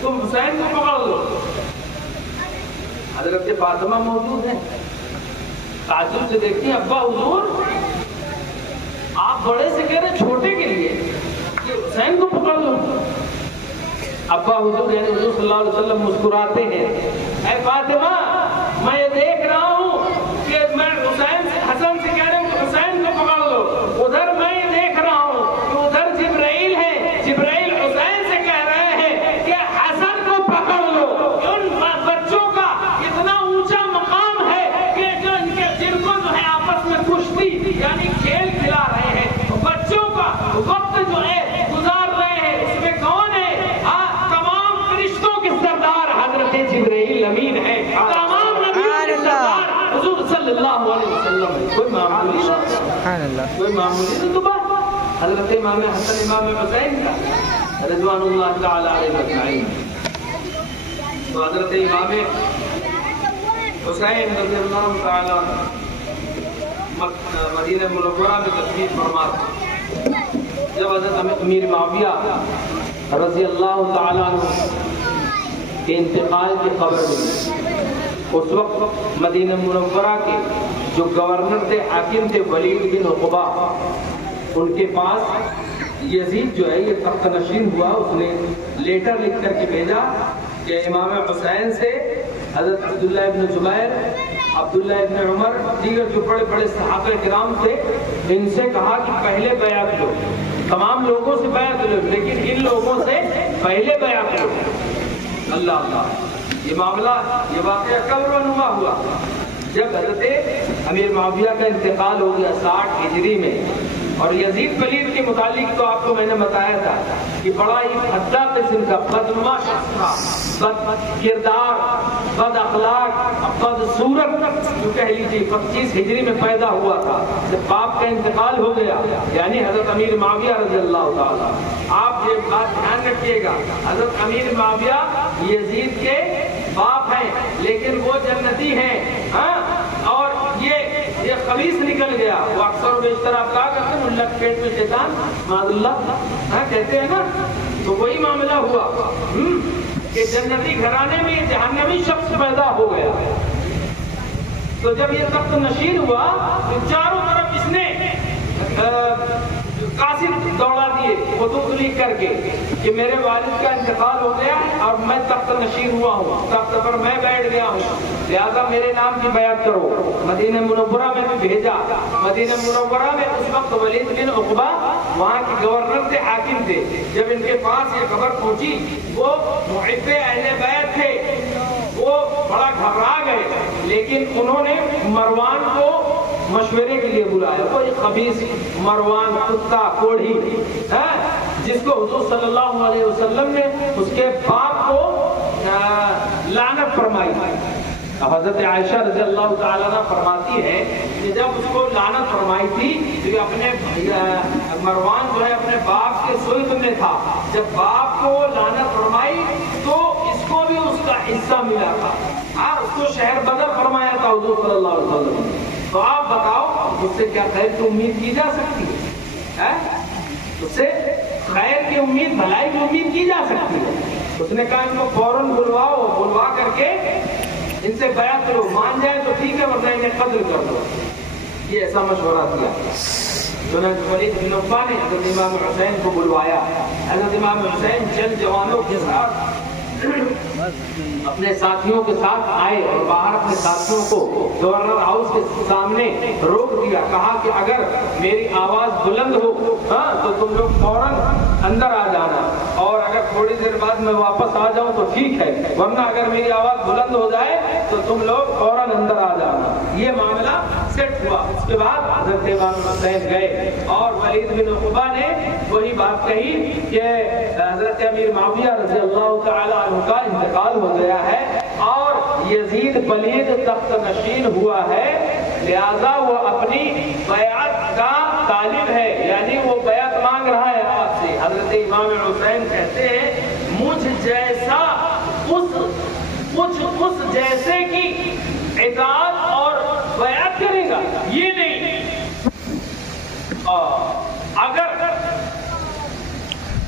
تم حسین کو پکڑ لو. حضرت فاطمہ موجود ہیں، تعجب سے دیکھتی ہیں ابا حضور آپ بڑے سے کہہ رہے ہیں چھوٹے کے لیے کہ حسین کو پکڑ لو. ابا حضور یعنی حضور صلی اللہ علیہ وسلم مسکراتے ہیں، اے فاطمہ میں یہ دیکھ رہا ہوں کہ میں حسن سے کہہ رہا ہوں کہ حسین کو پکڑ لو. ادھر میں یہ دیکھ رہا ہوں کہ ادھر جبرائیل ہے، جبرائیل حسین سے کہہ رہے ہیں کہ حسن کو پکڑ لو. ان بچوں کا اتنا اونچا مقام ہے کہ جو جن کو جو ہے آپس میں کشتی یعنی کھیل کھلا رہے ہیں، بچوں کا وقت جو ہے گزار رہے ہیں، اس میں کون ہے؟ تمام فرشتوں کے سردار حضرت جبرائیل امین ہے، تمام نبیوں کے سردار حضور صلی اللہ علیہ وسلم. کوئی معمولی کوئی معمولی تو بات حضرت امام حسن امام حسین کا رضوان اللہ تعالی علیہ اجمعین. تو حضرت امام حسین رضی اللہ تعالی مدینہ منورہ میں تشریف فرما جب حضرت امیر معاویہ رضی اللہ تعالی عنہ کے انتقال کی خبر ملی، اس وقت مدینہ منورہ کے جو گورنر تھے حاکم تھے ولید بن عقبہ، ان کے پاس یزید جو ہے یہ تخت نشین ہوا. اس نے لیٹر لکھ کر کے بھیجا کہ امام حسین سے حضرت عبداللہ ابن زبیر، عبداللہ ابن عمر، دیگر جو بڑے بڑے صحابہ کرام تھے ان سے کہا کہ پہلے بیعت لو. تمام لوگوں سے بیعت لو لیکن ان لوگوں سے پہلے بیعت لو. اللہ اللہ یہ معاملہ یہ واقعہ کب رونما ہوا؟ جب حضرت امیر معاویہ کا انتقال ہو گیا 60 ہجری میں. اور یزید ولید کے متعلق تو آپ کو میں نے بتایا تھا کہ بڑا ہی بھدا قسم کا بدنما شخص تھا، بد کردار، بد اخلاق، بد صورت جو کہہ لیجیے. 25 ہجری میں پیدا ہوا تھا. جب باپ کا انتقال ہو گیا یعنی حضرت امیر معاویہ رضی اللہ تعالیٰ، آپ یہ بات دھیان رکھیے گا حضرت امیر معاویہ یزید کے باپ ہیں لیکن وہ جنتی ہیں اور یہ خبیث نکل گیا. وہ اکثر و بیشتر آپ کہا کرتے ہیں ملک پیٹ میں شیطان معاذ اللہ کہتے ہیں نا. تو وہی معاملہ ہوا کہ جنتی گھرانے میں جہنمی شخص پیدا ہو گیا. تو جب یہ تخت نشین ہوا تو چاروں طرف اس نے قاصد دوڑا دیے خطوط لکھ کر کے کہ میرے والد کا انتقال ہو گیا اور میں تخت نشین ہوا ہوں، تخت پر میں بیٹھ گیا ہوں، لہذا میرے نام کی بیعت کرو۔ مدینہ منورہ میں بھی بھیجا۔ مدینہ منورہ میں اس وقت ولید بن عقبہ وہاں کے گورنر تھے، حاکم تھے۔ جب ان کے پاس یہ خبر پہنچی، وہ محب اہل بیت تھے، وہ بڑا گھبرا گئے، لیکن انہوں نے مروان کو مشورے کے لیے بلایا۔ کوئی خبیث مروان، کتا کوڑھی جس کو حضور صلی اللہ علیہ وسلم نے اس کے باپ کو لعنت فرمائی۔ حضرت عائشہ رضی اللہ تعالیٰ عنہ فرماتی ہے کہ جب اس کو لعنت فرمائی تھی تو اپنے مروان جو ہے اپنے باپ کے سوئد میں تھا، جب باپ کو لعنت فرمائی تو اس کو بھی اس کا حصہ ملا تھا۔ اس کو شہر بدر فرمایا تھا حضور صلی اللہ علیہ وسلم۔ تو آپ بتاؤ اس سے کیا خیر کی امید کی جا سکتی ہے؟ اس سے خیر کی امید، بھلائی کی امید کی جا سکتی ہے؟ اس نے کہا ان کو فوراً بلواؤ، بلوا کر کے ان سے بیعت کرو، مان جائے تو ٹھیک ہے ورنہ انہیں قتل کر دو۔ یہ ایسا مشورہ دیا۔ چنانچہ ولید بن عقبہ نے حضرت امام حسین کو بلوایا۔ حضرت امام حسین چند جوانوں کے ساتھ اپنے ساتھیوں کے ساتھ آئے اور باہر اپنے ساتھیوں کو گورنر ہاؤس کے سامنے روک دیا، کہا کہ اگر میری آواز بلند ہو تو تم لوگ فوراً اندر آ جانا، اور اگر تھوڑی دیر بعد میں واپس آ جاؤں تو ٹھیک ہے، ورنہ اگر میری آواز بلند ہو جائے تو تم لوگ فوراً اندر آ جانا۔ یہ معاملہ سیٹ ہوا۔ اس کے بعد حضرت امام حسین گئے اور ولید بن عقبہ نے وہی بات کہی کہ حضرت امیر معاویہ رضی اللہ تعالی عنہ کا انتقال ہو گیا ہے اور یزید پلید تخت نشین ہوا ہے، لہذا وہ اپنی بیعت کا طالب ہے، یعنی وہ بیعت مانگ رہا ہے آپ سے۔ حضرت امام حسین کہتے ہیں مجھ جیسا اس جیسے کی اطاعت اور بیعت کرے گا، یہ نہیں، اگر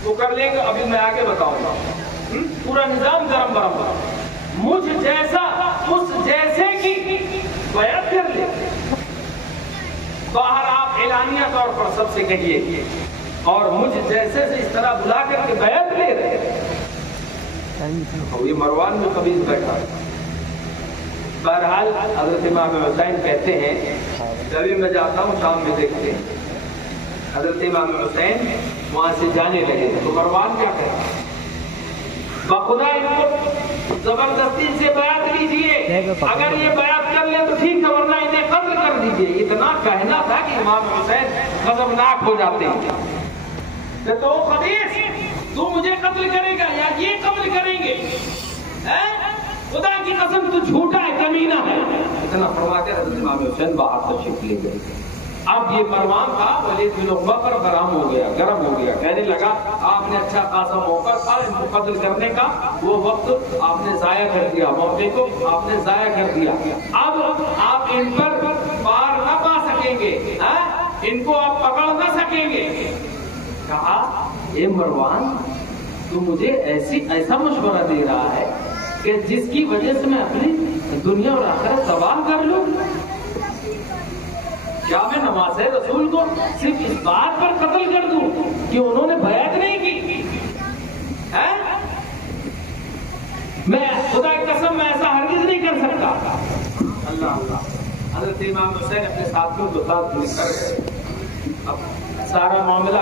وہ کر لیں گے، ابھی میں آگے بتاؤں گا، پورا نظام گرم برم ہوا۔ مجھ جیسا اس جیسے کی بیعت کر لے، باہر آپ اعلانیہ طور پر سب سے کہیے، اور مجھ جیسے سے اس طرح بلا کر کے بیعت لے رہے۔ یہ مروان میں قبیل بیٹھا۔ بہرحال حضرت امام حسین کہتے ہیں جب میں جاتا ہوں شام میں دیکھتے ہیں حضرت امام حسین وہاں سے جانے لگے تو مروان کیا کہا؟ بخدا ان کو زبردستی سے بیعت لیجیے، اگر یہ بیعت کر لیں تو ٹھیک ہے ورنہ انہیں قتل کر دیجیے۔ اتنا کہنا تھا کہ امام حسین غضبناک ہو جاتے ہیں۔ تو خبیث تو مجھے قتل کرے گا یا یہ قتل کریں گے؟ خدا کی قسم تو جھوٹا ہے، کمینہ ہے، اتنا فرما کے حضرت امام حسین باہر تشریف لے گئے۔ اب یہ مروان تھا ولید بن عقبہ پر گرم ہو گیا، کہنے لگا آپ نے اچھا خاصا موقع تھا ان کو قتل کرنے کا، وہ وقت آپ نے ضائع کر دیا، موقع کو آپ نے ضائع کر دیا، اب آپ ان پر پار نہ پا سکیں گے، ان کو آپ پکڑ نہ سکیں گے۔ کہا اے مروان تو مجھے ایسا مشورہ دے رہا ہے کہ جس کی وجہ سے میں اپنی دنیا اور آخرت تباہ کر لوں؟ کیا میں نماز رسول کو صرف اس بات پر قتل کر دوں کہ انہوں نے بیعت نہیں کی؟ میں خدا کی قسم میں ایسا ہرگز نہیں کر سکتا۔ اللہ حضرت امام حسین اپنے ساتھیوں کے ساتھ مل کر اب سارا معاملہ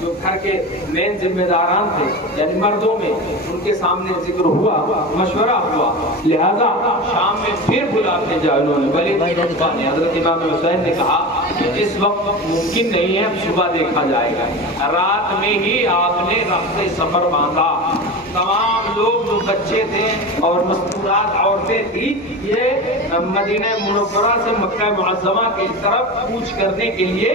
جو گھر کے مین ذمہ داران تھے یعنی مردوں میں ان کے سامنے ذکر ہوا، مشورہ ہوا، لہذا شام میں پھر بلا کے جا انہوں نے ولید بن عقبہ نے حضرت امام حسین نے کہا کہ اس وقت ممکن نہیں ہے، صبح دیکھا جائے گا، رات میں ہی آپ نے رخت سفر باندھا، تمام لوگ جو بچے تھے اور مستورات عورتیں تھی یہ مدینہ منورہ سے مکہ معظمہ کی طرف کوچ کرنے کے لیے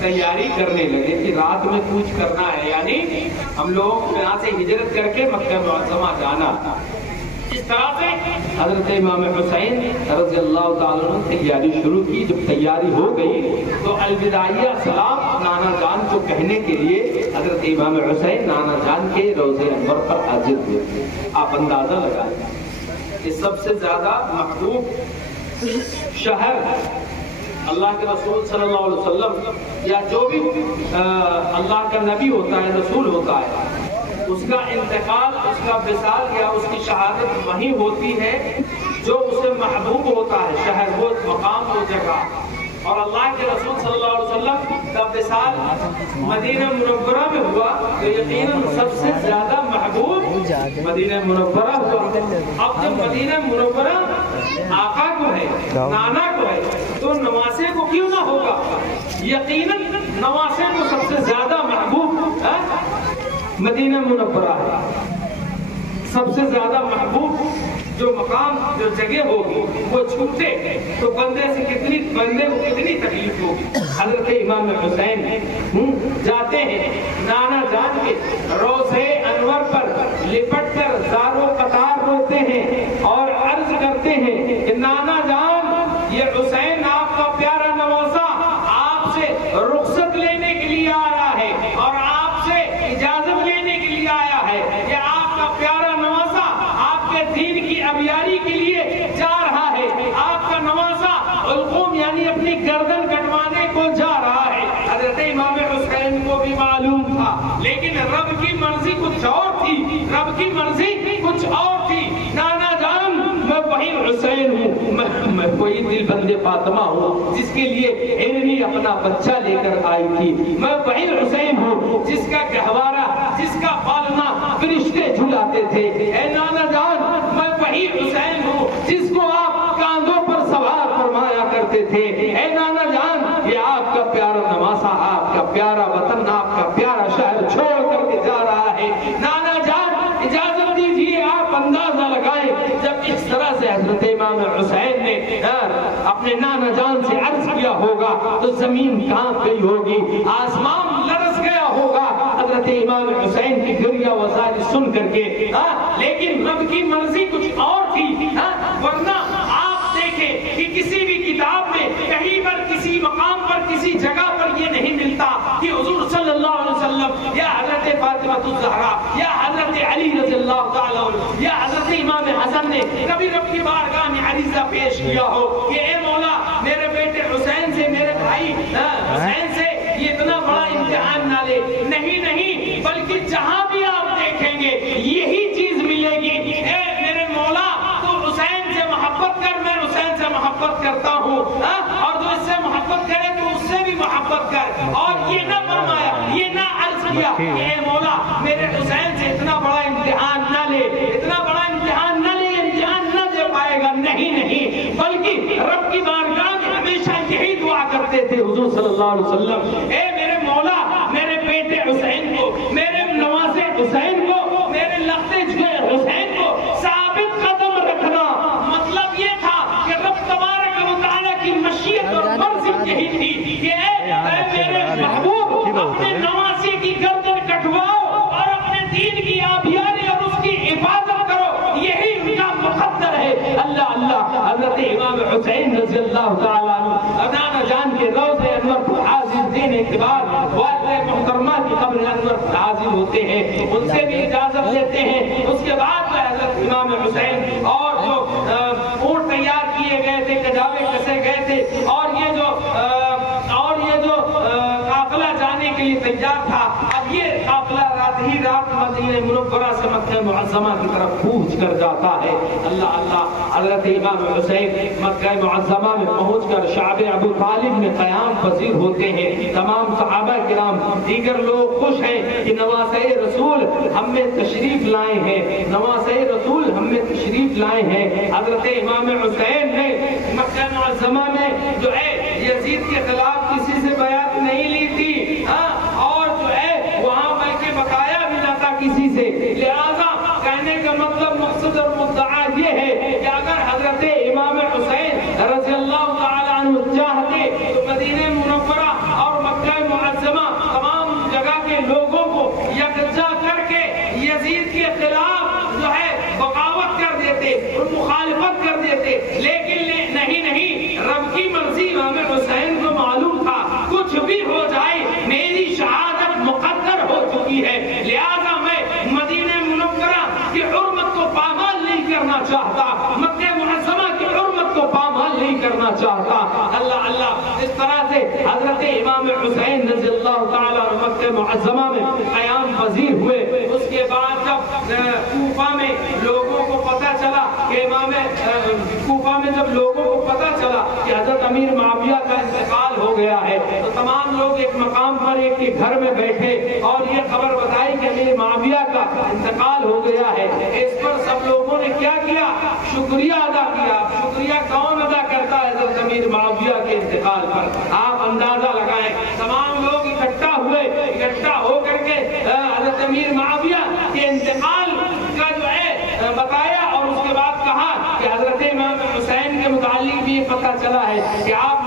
تیاری کرنے لگے کہ رات میں کوچ کرنا ہے، یعنی ہم لوگ یہاں سے ہجرت کر کے مکہ معظمہ جانا۔ اس طرح سے حضرت امام حسین رضی اللہ تعالیٰ عنہ تیاری شروع کی۔ جب تیاری ہو گئی تو الوداعیہ سلام نانا جان کو کہنے کے لیے حضرت امام حسین نانا جان کے روضہ انور پر حاضر ہوئے۔ آپ اندازہ لگائیں کہ سب سے زیادہ محبوب شہر اللہ کے رسول صلی اللہ علیہ وسلم یا جو بھی اللہ کا نبی ہوتا ہے، رسول ہوتا ہے، اس کا انتقال، اس کا وصال یا اس کی شہادت وہیں ہوتی ہے جو اسے محبوب ہوتا ہے، شہر وہ مقام وہ جگہ. اور اللہ کے رسول صلی اللہ علیہ وسلم کا وصال مدینہ منورہ میں ہوا تو یقیناً سب سے زیادہ محبوب مدینہ منورہ ہوا. اب جب مدینہ منورہ آقا کو ہے، نانا کو ہے، تو نواسے کو کیوں نہ ہوگا؟ یقیناً نواسے کو سب سے زیادہ محبوب مدینہ منورہ ہے. سب سے زیادہ محبوب جو مقام جو جگہ ہوگی وہ چھوٹے تو بندے کو کتنی تکلیف ہوگی. حضرت امام حسین جاتے ہیں نانا جان کے روضے انور پر لپٹ کر زارو قطار روتے ہیں اور عرض کرتے ہیں کہ نانا جان، یہ حسین آپ کا پیارا نواسا آپ سے رخصت لینے کے لیے آیا ہے اور آپ سے اجازت لینے کے لیے آیا ہے. یہ آپ کا پیارا نواسا آپ کے دین کی ابیاری کے لیے جا رہا ہے. آپ کا نواسا علقوم یعنی اپنی گردن کٹوانے کو جا رہا ہے. حضرت امام حسین کو بھی معلوم تھا، لیکن رب کی مرضی کچھ اور تھی، رب کی مرضی کچھ اور تھی. نانا جان، میں وہی حسین ہوں، میں وہی دل بندے فاطمہ ہوں جس کے لیے ارنی اپنا بچہ لے کر آئی تھی. میں وہی حسین ہوں جس کا گہوارہ، جس کا پالنا فرشتے جھلاتے تھے. اے نانا جان، میں وہی حسین ہوں جس کو آپ کاندھوں پر سوار فرمایا کرتے تھے. اے نانا جان، یہ آپ کا پیارا نواسا، آپ کا پیارا وطن، آپ کا پیارا شہر چھوڑ کر کے جا رہا ہے. نانا جان، اجازت دیجیے. آپ اندازہ لگائیں جب اس طرح سے حضرت امام حسین نے اپنے نانا جان سے عرض کیا ہوگا تو زمین کانپ گئی ہوگی، آسمان لرز گیا ہوگا حضرت امام حسین کی گریہ وزاری سن کر کے. لیکن رب کی مرضی کچھ اور تھی. ورنہ آپ دیکھیں کہ کسی بھی کتاب میں کہیں پر کسی مقام پر کسی جگہ پر یہ نہیں ملتا کہ حضور صلی اللہ علیہ وسلم یا حضرت فاطمہ الزہرا یا حضرت علی رضی اللہ تعالیٰ یا حضرت امام حسن نے کبھی رب کی بارگاہ میں عریضہ پیش کیا ہو کہ اے مولا، میرے بیٹے حسین سے، میرے بھائی حسین سے یہ اتنا بڑا امتحان نہ لے. نہیں، بلکہ جہاں بھی آپ دیکھیں گے یہی چیز ملے گی. اے میرے مولا، تو حسین سے محبت کر، میں حسین سے محبت کرتا ہوں، اور جو اس سے محبت کرے تو اس سے بھی محبت کر. اور یہ نہ فرمایا، یہ نہ عرض کیا کہ اے مولا میرے حسین سے اتنا بڑا امتحان نہ لے، اتنا بڑا امتحان نہ لے، امتحان نہ دے پائے گا. نہیں، بلکہ رب کی بارگاہ میں ہمیشہ یہی دعا کرتے تھے حضور صلی اللہ علیہ وسلم. اے میرے مولا، میرے بیٹے حسین کو، میرے نواسے حسین کو، میرے لختے جھوئے حسین کو ثابت قدم رکھنا. مطلب یہ تھا کہ رب تبارک و تعالیٰ کی مشیت اور مرضی یہی تھی کہ اے میرے محبوب، اپنے نواسے کی گردن کٹواؤ اور اپنے دین کی آبیاری اور اس کی حفاظت کرو. یہی ان کا مقدر ہے. اللہ اللہ. حضرت امام حسین رضی اللہ تعالیٰ عنہ نانا جان کے روضے انور پر حاضر دینے کے بعد والدہ محترمہ کی قبر انور پر حاضر ہوتے ہیں، ان سے بھی اجازت لیتے ہیں. اس کے بعد حضرت امام حسین اور جو اونٹ تیار کیے گئے تھے، کجاوے کسے گئے تھے، اور یہ جو قافلہ جانے کے لیے تیار تھا، اب یہ قافلہ رات مدینہ منورہ سے مکہ معظمہ کی طرف کوچ کر جاتا ہے. اللہ اللہ. حضرت امام حسین مکہ معظمہ میں پہنچ کر شعب ابو طالب میں قیام پذیر ہوتے ہیں. تمام صحابہ کرام، دیگر لوگ خوش ہیں کہ نواسے رسول ہم میں تشریف لائے ہیں، نواسے رسول ہم میں تشریف لائے ہیں. حضرت امام حسین نے مکہ معظمہ میں جو ہے یزید کے خلاف کسی سے بیعت نہیں لی تھی، اور جو ہے وہاں بلکہ بتایا بھی نہ تھا کسی سے. لہذا کہنے کا مطلب، مقصد اور مدعا یہ ہے کہ اگر حضرت امام حسین رضی اللہ تعالیٰ عنہ چاہتے تو مدینہ منورہ اور مکہ معظمہ تمام جگہ کے لوگوں کو یکجا کر کے یزید کے خلاف جو ہے بغاوت کر دیتے اور مخالفت کر دیتے. لیکن نہیں، رب کی مرضی امام حسین کو معلوم تھا کچھ بھی ہو جائے میری شہادت مقدر ہو چکی ہے. لہذا میں مدینہ منورہ کی حرمت کو پامال نہیں کرنا چاہتا، مکہ معظمہ کی حرمت کو پامال نہیں کرنا چاہتا. اللہ اللہ. اس طرح سے حضرت امام حسین رضی اللہ تعالیٰ عنہ مکہ مکہ معظمہ میں قیام پذیر ہوئے، اس کے بعد جب کوفہ میں لوگوں کو پتہ چلا کہ کوفہ میں جب لوگوں کو پتہ چلا کہ حضرت امیر معاویہ کا انتقال ہو گیا ہے، تو تمام لوگ ایک مقام پر ایک کے گھر میں بیٹھے اور یہ خبر بتائی کہ امیر معاویہ کا انتقال ہو گیا ہے۔ اس پر سب لوگوں نے کیا کیا؟ شکریہ ادا کیا۔ شکریہ کون ادا کرتا ہے حضرت امیر معاویہ کے انتقال پر؟ آپ اندازہ لگائیں، تمام لوگ اکٹھا ہوئے، اکٹھا ہو کر کے حضرت امیر معاویہ کے انتقال کا جو ہے بتایا، اور اس کے بعد کہا کہ حضرت امام حسین کے متعلق بھی یہ پتہ چلا ہے کہ آپ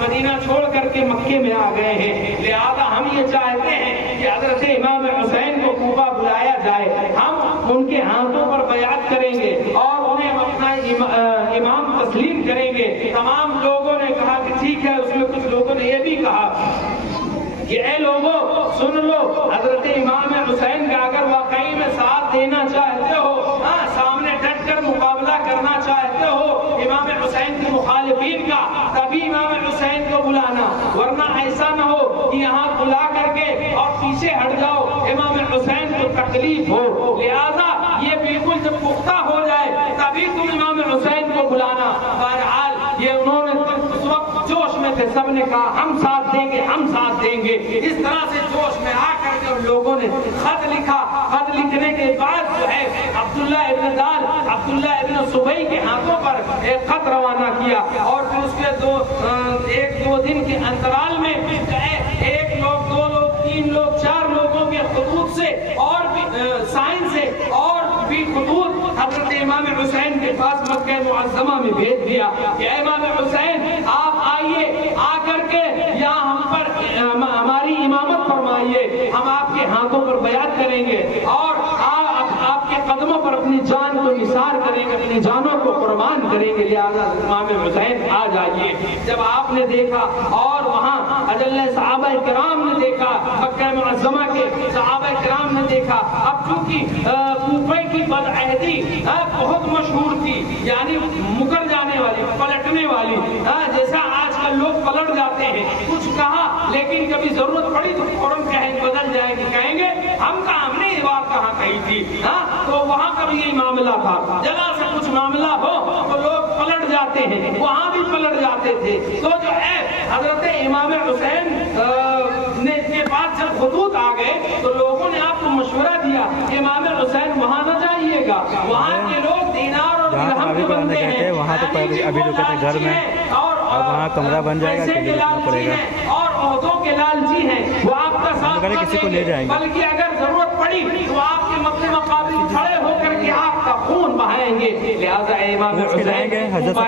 مدینہ چھوڑ کر کے مکے میں آ گئے ہیں، لہذا ہم یہ چاہتے ہیں کہ حضرت امام حسین کو کوفہ بلایا جائے، ہم ان کے ہاتھوں پر بیعت کریں گے اور انہیں اپنا امام تسلیم کریں گے۔ تمام لوگوں نے کہا کہ ٹھیک ہے۔ اس میں کچھ لوگوں نے یہ بھی کہا کہ اے لوگوں سن لو، حضرت امام حسین کا اگر واقعی میں ساتھ دینا چاہتے ہو، سامنے ڈٹ کر مقابلہ کرنا چاہتے ہو امام حسین کے مخالفین کا، تبھی امام حسین کو بلانا، ورنہ ایسا نہ ہو کہ یہاں بلا کر کے اور پیچھے ہٹ جاؤ، امام حسین کو تکلیف ہو۔ لہذا یہ بالکل جب پختہ ہو جائے تبھی تم امام حسین کو بلانا۔ بہرحال یہ انہوں نے اس وقت جوش میں تھے، سب نے کہا ہم ساتھ دیں گے، ہم ساتھ دیں گے۔ اس طرح سے جوش میں آ کر کے لوگوں نے خط لکھا۔ خط لکھنے کے بعد جو ہے عبداللہ ابن دال، عبداللہ ابن صبئی کے ہاتھوں پر ایک خط روانہ کیا، اور پھر اس کے ایک دو دن کے انترال میں ایک لوگ، دو لوگ، تین لوگ، چار لوگوں کے خطوط سے اور بھی سائن سے اور بھی خطوط حضرت امام حسین کے پاس مکہ معظمہ میں بھیج دیا کہ امام حسین آپ آئیے، آ کر کے یہاں ہم پر ہماری امامت فرمائیے، ہم آپ کے ہاتھوں پر بیعت کریں گے اور آپ کے قدموں پر اپنی جان کو نثار کریں گے، اپنی جانوں کو قربان کریں گے، لہذا امام حسین آ جائیے۔ جب آپ نے دیکھا اور وہاں اجل صحابہ کرام نے دیکھا، مکہ معظمہ کے صحابہ کرام نے دیکھا، اب چونکہ کوفہ کی بدعہدی بہت مشہور تھی، یعنی مکر جانے والی، پلٹنے والی، جیسا آج کل لوگ پلٹ جاتے ہیں، کچھ کہا لیکن کبھی ضرورت پڑی تو فوراً بدل جائیں گے، کہیں گے ہم نے یہ بات کہاں کہی تھی۔ تو وہاں کا بھی یہ معاملہ تھا، جگہ سے کچھ معاملہ ہو تو لوگ پلٹ جاتے ہیں، وہاں بھی پلٹ جاتے تھے۔ تو جو ہے حضرت امام حسین کے پاس جب خطوط آ گئے تو لوگوں نے آپ کو مشورہ دیا امام حسین وہاں نہ جائیے گا، وہاں کے لوگ دینار اور درہم کے بندے ہیں، وہاں تو ابھی رکے تھے گھر میں، اور وہاں کمرہ بن جائے گا کہ لیے رکنا پڑے گا، اور عہدوں کے لالچی ہیں، وہ آپ کا ساتھ کسی کو لے جائیں گے، بلکہ اگر ضرورت پڑی تو آپ کے مقابل کھڑے ہو کر کے آپ کا خون بہائیں گے۔ لہٰذا امام حسین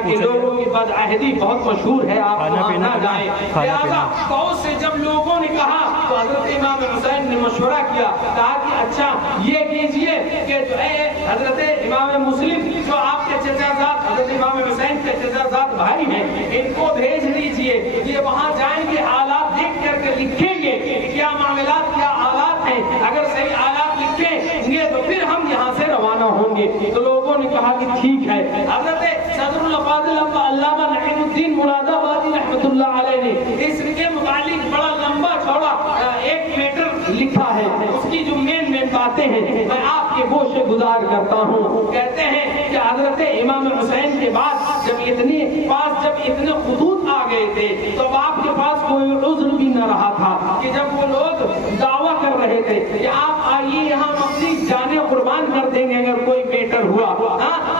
کے لوگوں کی بدعہدی بہت مشہور ہے، آپ وہاں نہ جائیں۔ لہٰذا بہت سے جب لوگوں نے کہا تو حضرت امام حسین نے مشورہ کیا، کہا کہ اچھا یہ کیجئے کہ جو ہے حضرت امام مسلم جو آپ کے چچا زاد حضرت امام حسین کے چچا زاد بھائی ہیں، ان کو بھیج دیجئے، یہ وہاں جائیں گے، حالات دیکھ کر کے لکھیں گے کیا معاملات، کیا حالات ہیں، اگر صحیح حالات لکھیں گے تو پھر ہم یہاں سے روانہ ہوں گے۔ تو لوگوں نے کہا کہ ٹھیک ہے۔ حضرت صدر الفاضل علامہ نعیم الدین مراد آبادی رحمۃ اللہ علیہ نے اس کے متعلق بڑا لمبا چوڑا ایک میٹر لکھا ہے، اس کی جو مین باتیں ہیں میں آپ کے گوش گزار کرتا ہوں۔ کہتے ہیں کہ حضرت امام حسین کے بعد جب اتنے خطوط آ گئے تھے تو آپ کے پاس کوئی عذر بھی نہ رہا تھا کہ جب وہ لوگ دعویٰ کر رہے تھے کہ آپ آئیے یہاں اپنی جانیں قربان کر دیں گے اگر کوئی میٹر ہوا،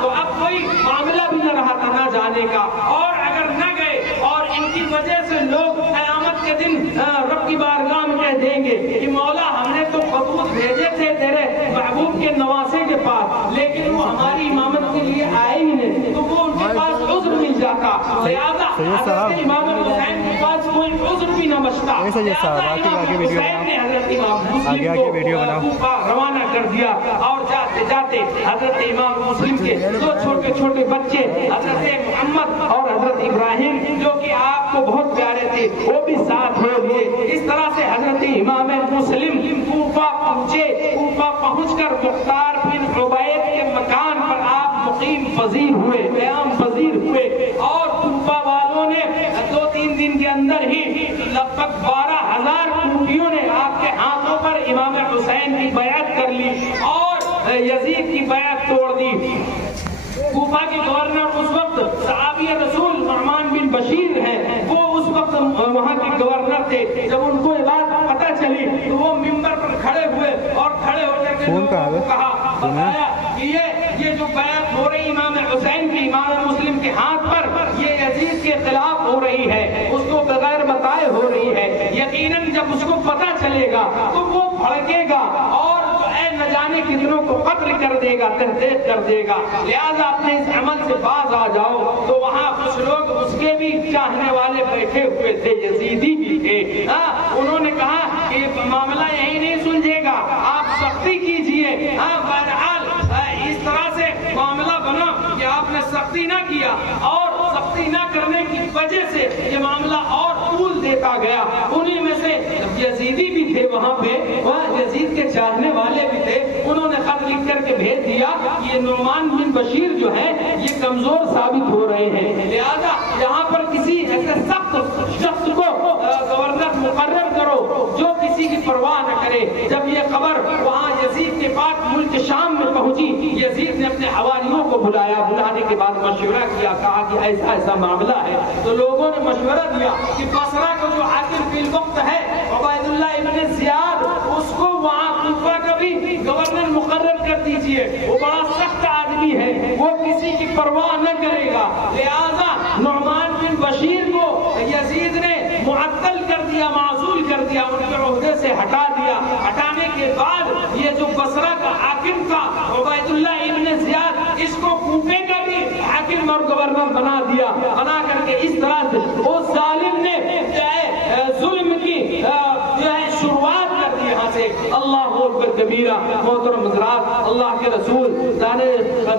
تو اب کوئی معاملہ بھی نہ رہا تھا نہ جانے کا، اور اگر نہ گئے اور ان کی وجہ سے لوگ قیامت کے دن رب کی بارگاہ میں کہہ دیں گے کہ مولا ہم نے تو خطوط بھیجے تھے تیرے محبوب کے نواسے کے پاس لیکن وہ ہماری امامت کے لیے آئے ہی نہیں، تو وہ ان کے پاس عذر مل جاتا، لہذا حضرت امام حسین کے پاس کوئی عذر بھی نہ بچتا، حسین نے حضرت امام مسلم کو روانہ کر دیا، اور جاتے جاتے حضرت امام مسلم کے دو چھوٹے چھوٹے بچے حضرت محمد اور حضرت ابراہیم جو کہ آپ کو بہت پیارے تھے وہ بھی ساتھ ہو لیے۔ اس طرح سے حضرت امام مسلم کوفہ پہنچے، کوفہ پہنچ کر مختار بن عبید کے مکان پر آپ مقیم پذیر ہوئے، قیام پذیر ہوئے، اور کوفہ والوں نے 2-3 دن کے اندر ہی لگ بھگ 12,000 کوفیوں نے آپ کے ہاتھ امام حسین کی بیعت کر لی اور یزید کی بیعت توڑ دی۔ کوفہ کے گورنر اس وقت صحابی رسول نعمان بن بشیر ہیں، وہ اس وقت وہاں کے گورنر تھے۔ جب ان کو یہ بات پتہ چلی تو وہ ممبر پر کھڑے ہوئے اور کھڑے ہو کر کے لوگوں کو کہا، بتایا کہ یہ جو بیعت ہو رہی امام حسین کی امام مسلم کے ہاتھ پر، یہ یزید کے خلاف ہو رہی ہے، اس کو بغیر بتائے ہو رہی ہے۔ یقیناً جب اس کو پتہ چلے گا تو وہ بھڑکے گا اور نہ جانے کتنوں کو قتل کر دے گا، تحقیق کر دے گا۔ لہذا اپنے اس عمل سے باز آ جاؤ۔ تو وہاں کچھ لوگ اس کے بھی چاہنے والے بیٹھے ہوئے تھے، یزیدی بھی تھے۔ انہوں نے کہا کہ معاملہ یہی نہیں سلجھے گا، آپ سختی کیجئے۔ بہرحال اس طرح سے معاملہ بنا کہ آپ نے سختی نہ کیا، اور سختی نہ کرنے کی وجہ سے یہ معاملہ اور طول دیتا گیا۔ انہی میں سے یزیدی بھی تھے وہاں پہ، وہاں یزید کے چاہنے والے بھی تھے، انہوں نے خط لکھ کر کے بھیج دیا کہ یہ نعمان بن بشیر جو ہے یہ کمزور ثابت ہو رہے ہیں، لہذا یہاں پر کسی ایسے سخت شخص کو گورنر مقرر کرو جو کسی کی پرواہ نہ کرے۔ جب یہ خبر وہاں یزید کے پاس ملک شام میں پہنچی، یزید نے اپنے حواریوں کو بلایا، بلانے کے بعد مشورہ کیا، کہا کہ ایسا ایسا معاملہ ہے۔ تو لوگوں نے مشورہ دیا کہ بصرہ کو جو حاکم فی الوقت ہے عبید اللہ ابن زیاد، اس کو وہاں کوفہ کا بھی گورنر مقرر کر دیجئے، وہ بڑا سخت آدمی ہے، وہ کسی کی پرواہ نہ کرے گا۔ لہذا نعمان بن بشیر کو یزید نے معطل کر دیا، معزول کر دیا، ان کے عہدے سے ہٹا دیا۔ ہٹانے کے بعد یہ جو بصرہ کا حاکم تھا عبید اللہ ابن زیاد، اس کو کوفے کا بھی حاکم اور گورنر بنا دیا۔ بنا کر کے اس طرح سے اس ظالم نے ظلم کی شروعات کر دی یہاں سے۔ اللہ اکبر کبیرہ۔ محترم حضرات، اللہ کے رسول دانے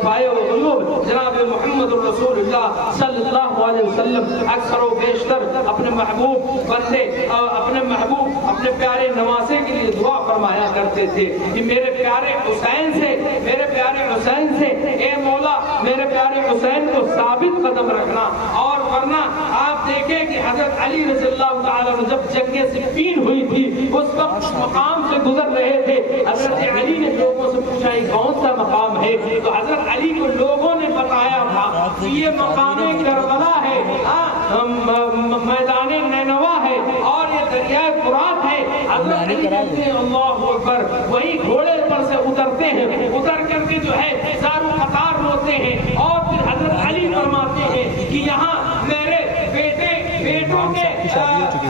پائے و غیوب جناب محمد الرسول اللہ صلی اللہ علیہ وسلم اکثر و بیشتر اپنے محبوب بندے، اپنے محبوب، اپنے پیارے نواسے کے لیے دعا فرمایا کرتے تھے کہ میرے پیارے حسین سے، میرے پیارے حسین سے، اے مولا میرے پیارے حسین کو ثابت قدم رکھنا۔ اور ورنہ آپ دیکھیں کہ حضرت علی رضی اللہ تعالیٰ جب جنگ صفین ہوئی تھی، اس وقت مقام سے گزر رہے تھے، حضرت علی نے لوگوں سے پوچھا یہ کون سا مقام ہے؟ تو حضرت علی کو لوگوں نے بتایا تھا کہ یہ مقام کربلا ہے، میدان نینوا ہے، اور یہ دریائے فرات ہے۔ حضرت علی کہتے ہیں اللہ اکبر، وہی گھوڑے پر سے اترتے ہیں، اتر کر کے جو ہے زارو قطار روتے ہیں، اور پھر حضرت علی فرماتے ہیں کہ یہاں میرے بیٹوں کے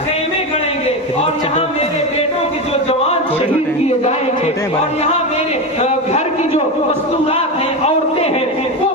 خیمے گڑیں گے، اور یہاں میرے بیٹوں کے جو جوان شہید کیے جائیں گے، اور یہاں میرے گھر کی جو مستورات ہیں، عورتیں ہیں، وہ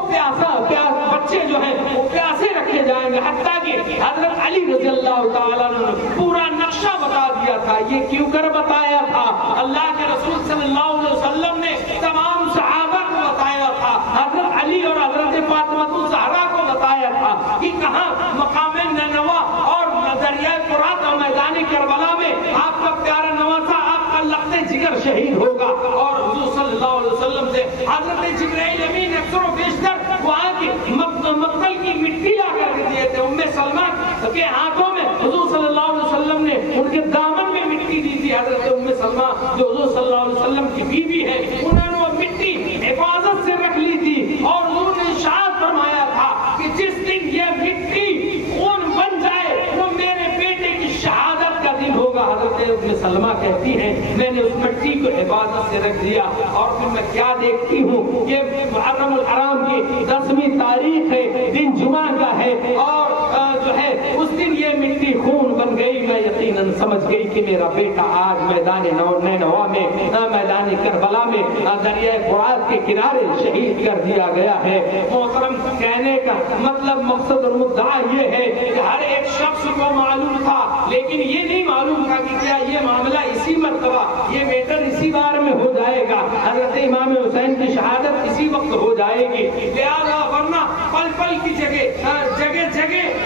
بچے جو ہیں وہ پیاسے رکھے جائیں گے۔ حتیٰ کہ حضرت علی رضی اللہ تعالیٰ نے پورا نقشہ بتا دیا تھا۔ یہ کیوں کر بتایا تھا؟ اللہ کے رسول صلی اللہ علیہ وسلم نے تمام صحابہ کو بتایا تھا، حضرت علی اور حضرت فاطمہ الزہرا کو بتایا تھا کہ کہاں مقام نینوا اور دریائے فرات اور میدان کربلا میں آپ کا پیارا نواسا، آپ کا لخت جگر شہید ہوگا۔ اور حضور صلی اللہ علیہ وسلم سے حضرت جبرائیل امین اکثر و بیشتر وہاں کی مقتل کی مٹی لا کر کے دیے تھے۔ ام سلمہ کے ہاتھوں میں حضور صلی اللہ علیہ وسلم نے ان کے دامن میں مٹی دی تھی۔ حضرت ام سلمہ جو حضور صلی اللہ علیہ وسلم کی بیوی ہے، انہوں نے وہ مٹی حفاظت سے رکھ لی تھی، اور حضور نے ارشاد فرمایا تھا کہ جس دن یہ مٹی خون بن جائے وہ میرے بیٹے کی شہادت کا دن ہوگا۔ حضرت ام سلمہ کہتی ہیں میں نے اس مٹی کو حفاظت سے رکھ دیا، اور پھر میں کیا دیکھتی ہوں کہ محرم الحرام کی 10ویں تاریخ ہے، دن جمعہ کا ہے، اور جو ہے اس دن یہ مٹی خون بن گئی۔ میں یقیناً سمجھ گئی کہ میرا بیٹا آج میدان نینوا میں، میدان کربلا میں، دریائے فرات کے کنارے شہید کر دیا گیا ہے۔ محترم، کہنے کا مطلب، مقصد اور مدعا یہ ہے کہ ہر ایک شخص کو معلوم تھا، لیکن یہ نہیں معلوم تھا کہ کیا یہ معاملہ اسی مرتبہ، یہ میٹر اسی بار میں ہو جائے گا، حضرت امام حسین کی شہادت اسی وقت ہو جائے گی۔ لہذا ورنہ پل پل کی جگہ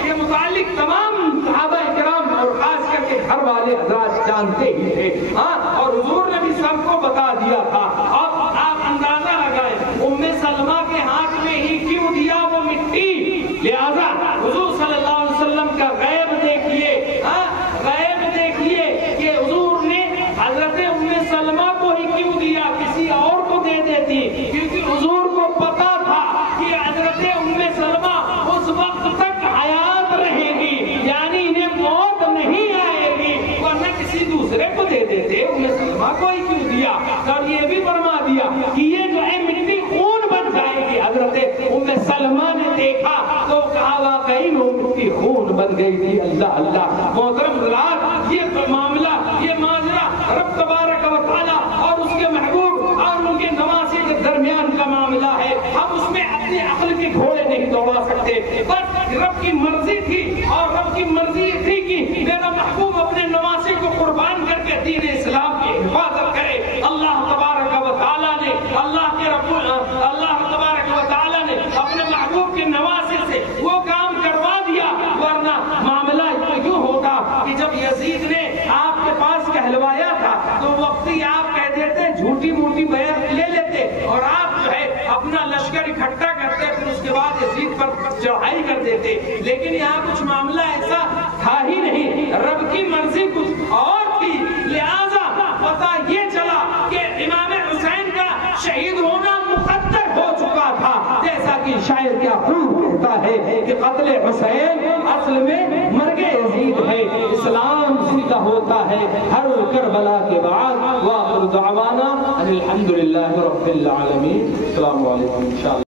یہ متعلق تمام صحابہ کرام اور خاص کر کے گھر والے حضرات جانتے ہی تھے، اور حضور نے بھی سب کو بتا دیا تھا۔ اب آپ اندازہ لگائیں ام سلمہ کے ہاتھ میں ہی کیوں دیا وہ مٹی؟ لہذا حضور صلی اللہ علیہ وسلم کا غیب دیکھیے، غیب دیکھیے کہ حضور نے حضرت ام سلمہ تھی، کیونکہ حضور کو پتا تھا کہ حضرت ام سلمہ اس وقت تک حیات رہے گی، یعنی انہیں موت نہیں آئے گی، ورنہ کسی دوسرے کو دے دیتے، ام سلمہ کو ہی کیوں دیا؟ اور یہ بھی فرما دیا کہ یہ جو ہے مٹی خون بن جائے گی۔ حضرت ام سلمہ نے دیکھا تو کہا واقعی وہ مٹی خون بن گئی تھی۔ اللہ اللہ محترم حضرات، یہ معاملہ، یہ ماجرا رب تبارک و تعالیٰ اور اس کے محبوب اور ان کے نواسے کے درمیان کا معاملہ ہے۔ ہم اس میں اپنے عقل کے گھوڑے نہیں دوڑا سکتے، بس رب کی مرضی تھی، اور رب کی مرضی تھی کہ میرا محبوب اپنے نواسے کو قربان کر کے دین اسلام کی حفاظت کرے۔ اللہ تبارک و تعالیٰ نے، اللہ تبارک و تعالیٰ نے اپنے محبوب کے نواسے سے وہ کام کروا دیا، ورنہ معاملہ یوں ہوتا کہ جب یزید نے آپ کے پاس کہلوایا تھا تو وقتی آپ کہہ دیتے، جھوٹی موٹی بیعت لے لیتے اور آپ جو ہے اپنا لشکر اکٹھا کرتے، پھر اس کے بعد یزید پر چڑھائی کر دیتے۔ لیکن یہاں کچھ معاملہ ایسا تھا ہی نہیں، رب کی مرضی کچھ اور تھی، لہذا پتہ یہ چلا کہ امام حسین کا شہید ہونا مقدر ہو چکا تھا، جیسا کہ شاعر کیا خوب کہتا ہے کہ قتل حسین اصل میں مرگ یزید ہے، اسلام زندہ ہوتا ہے ہر کربلا کے بعد۔ وآخر دعوانا ان الحمدللہ رب العالمین۔ السلام علیکم۔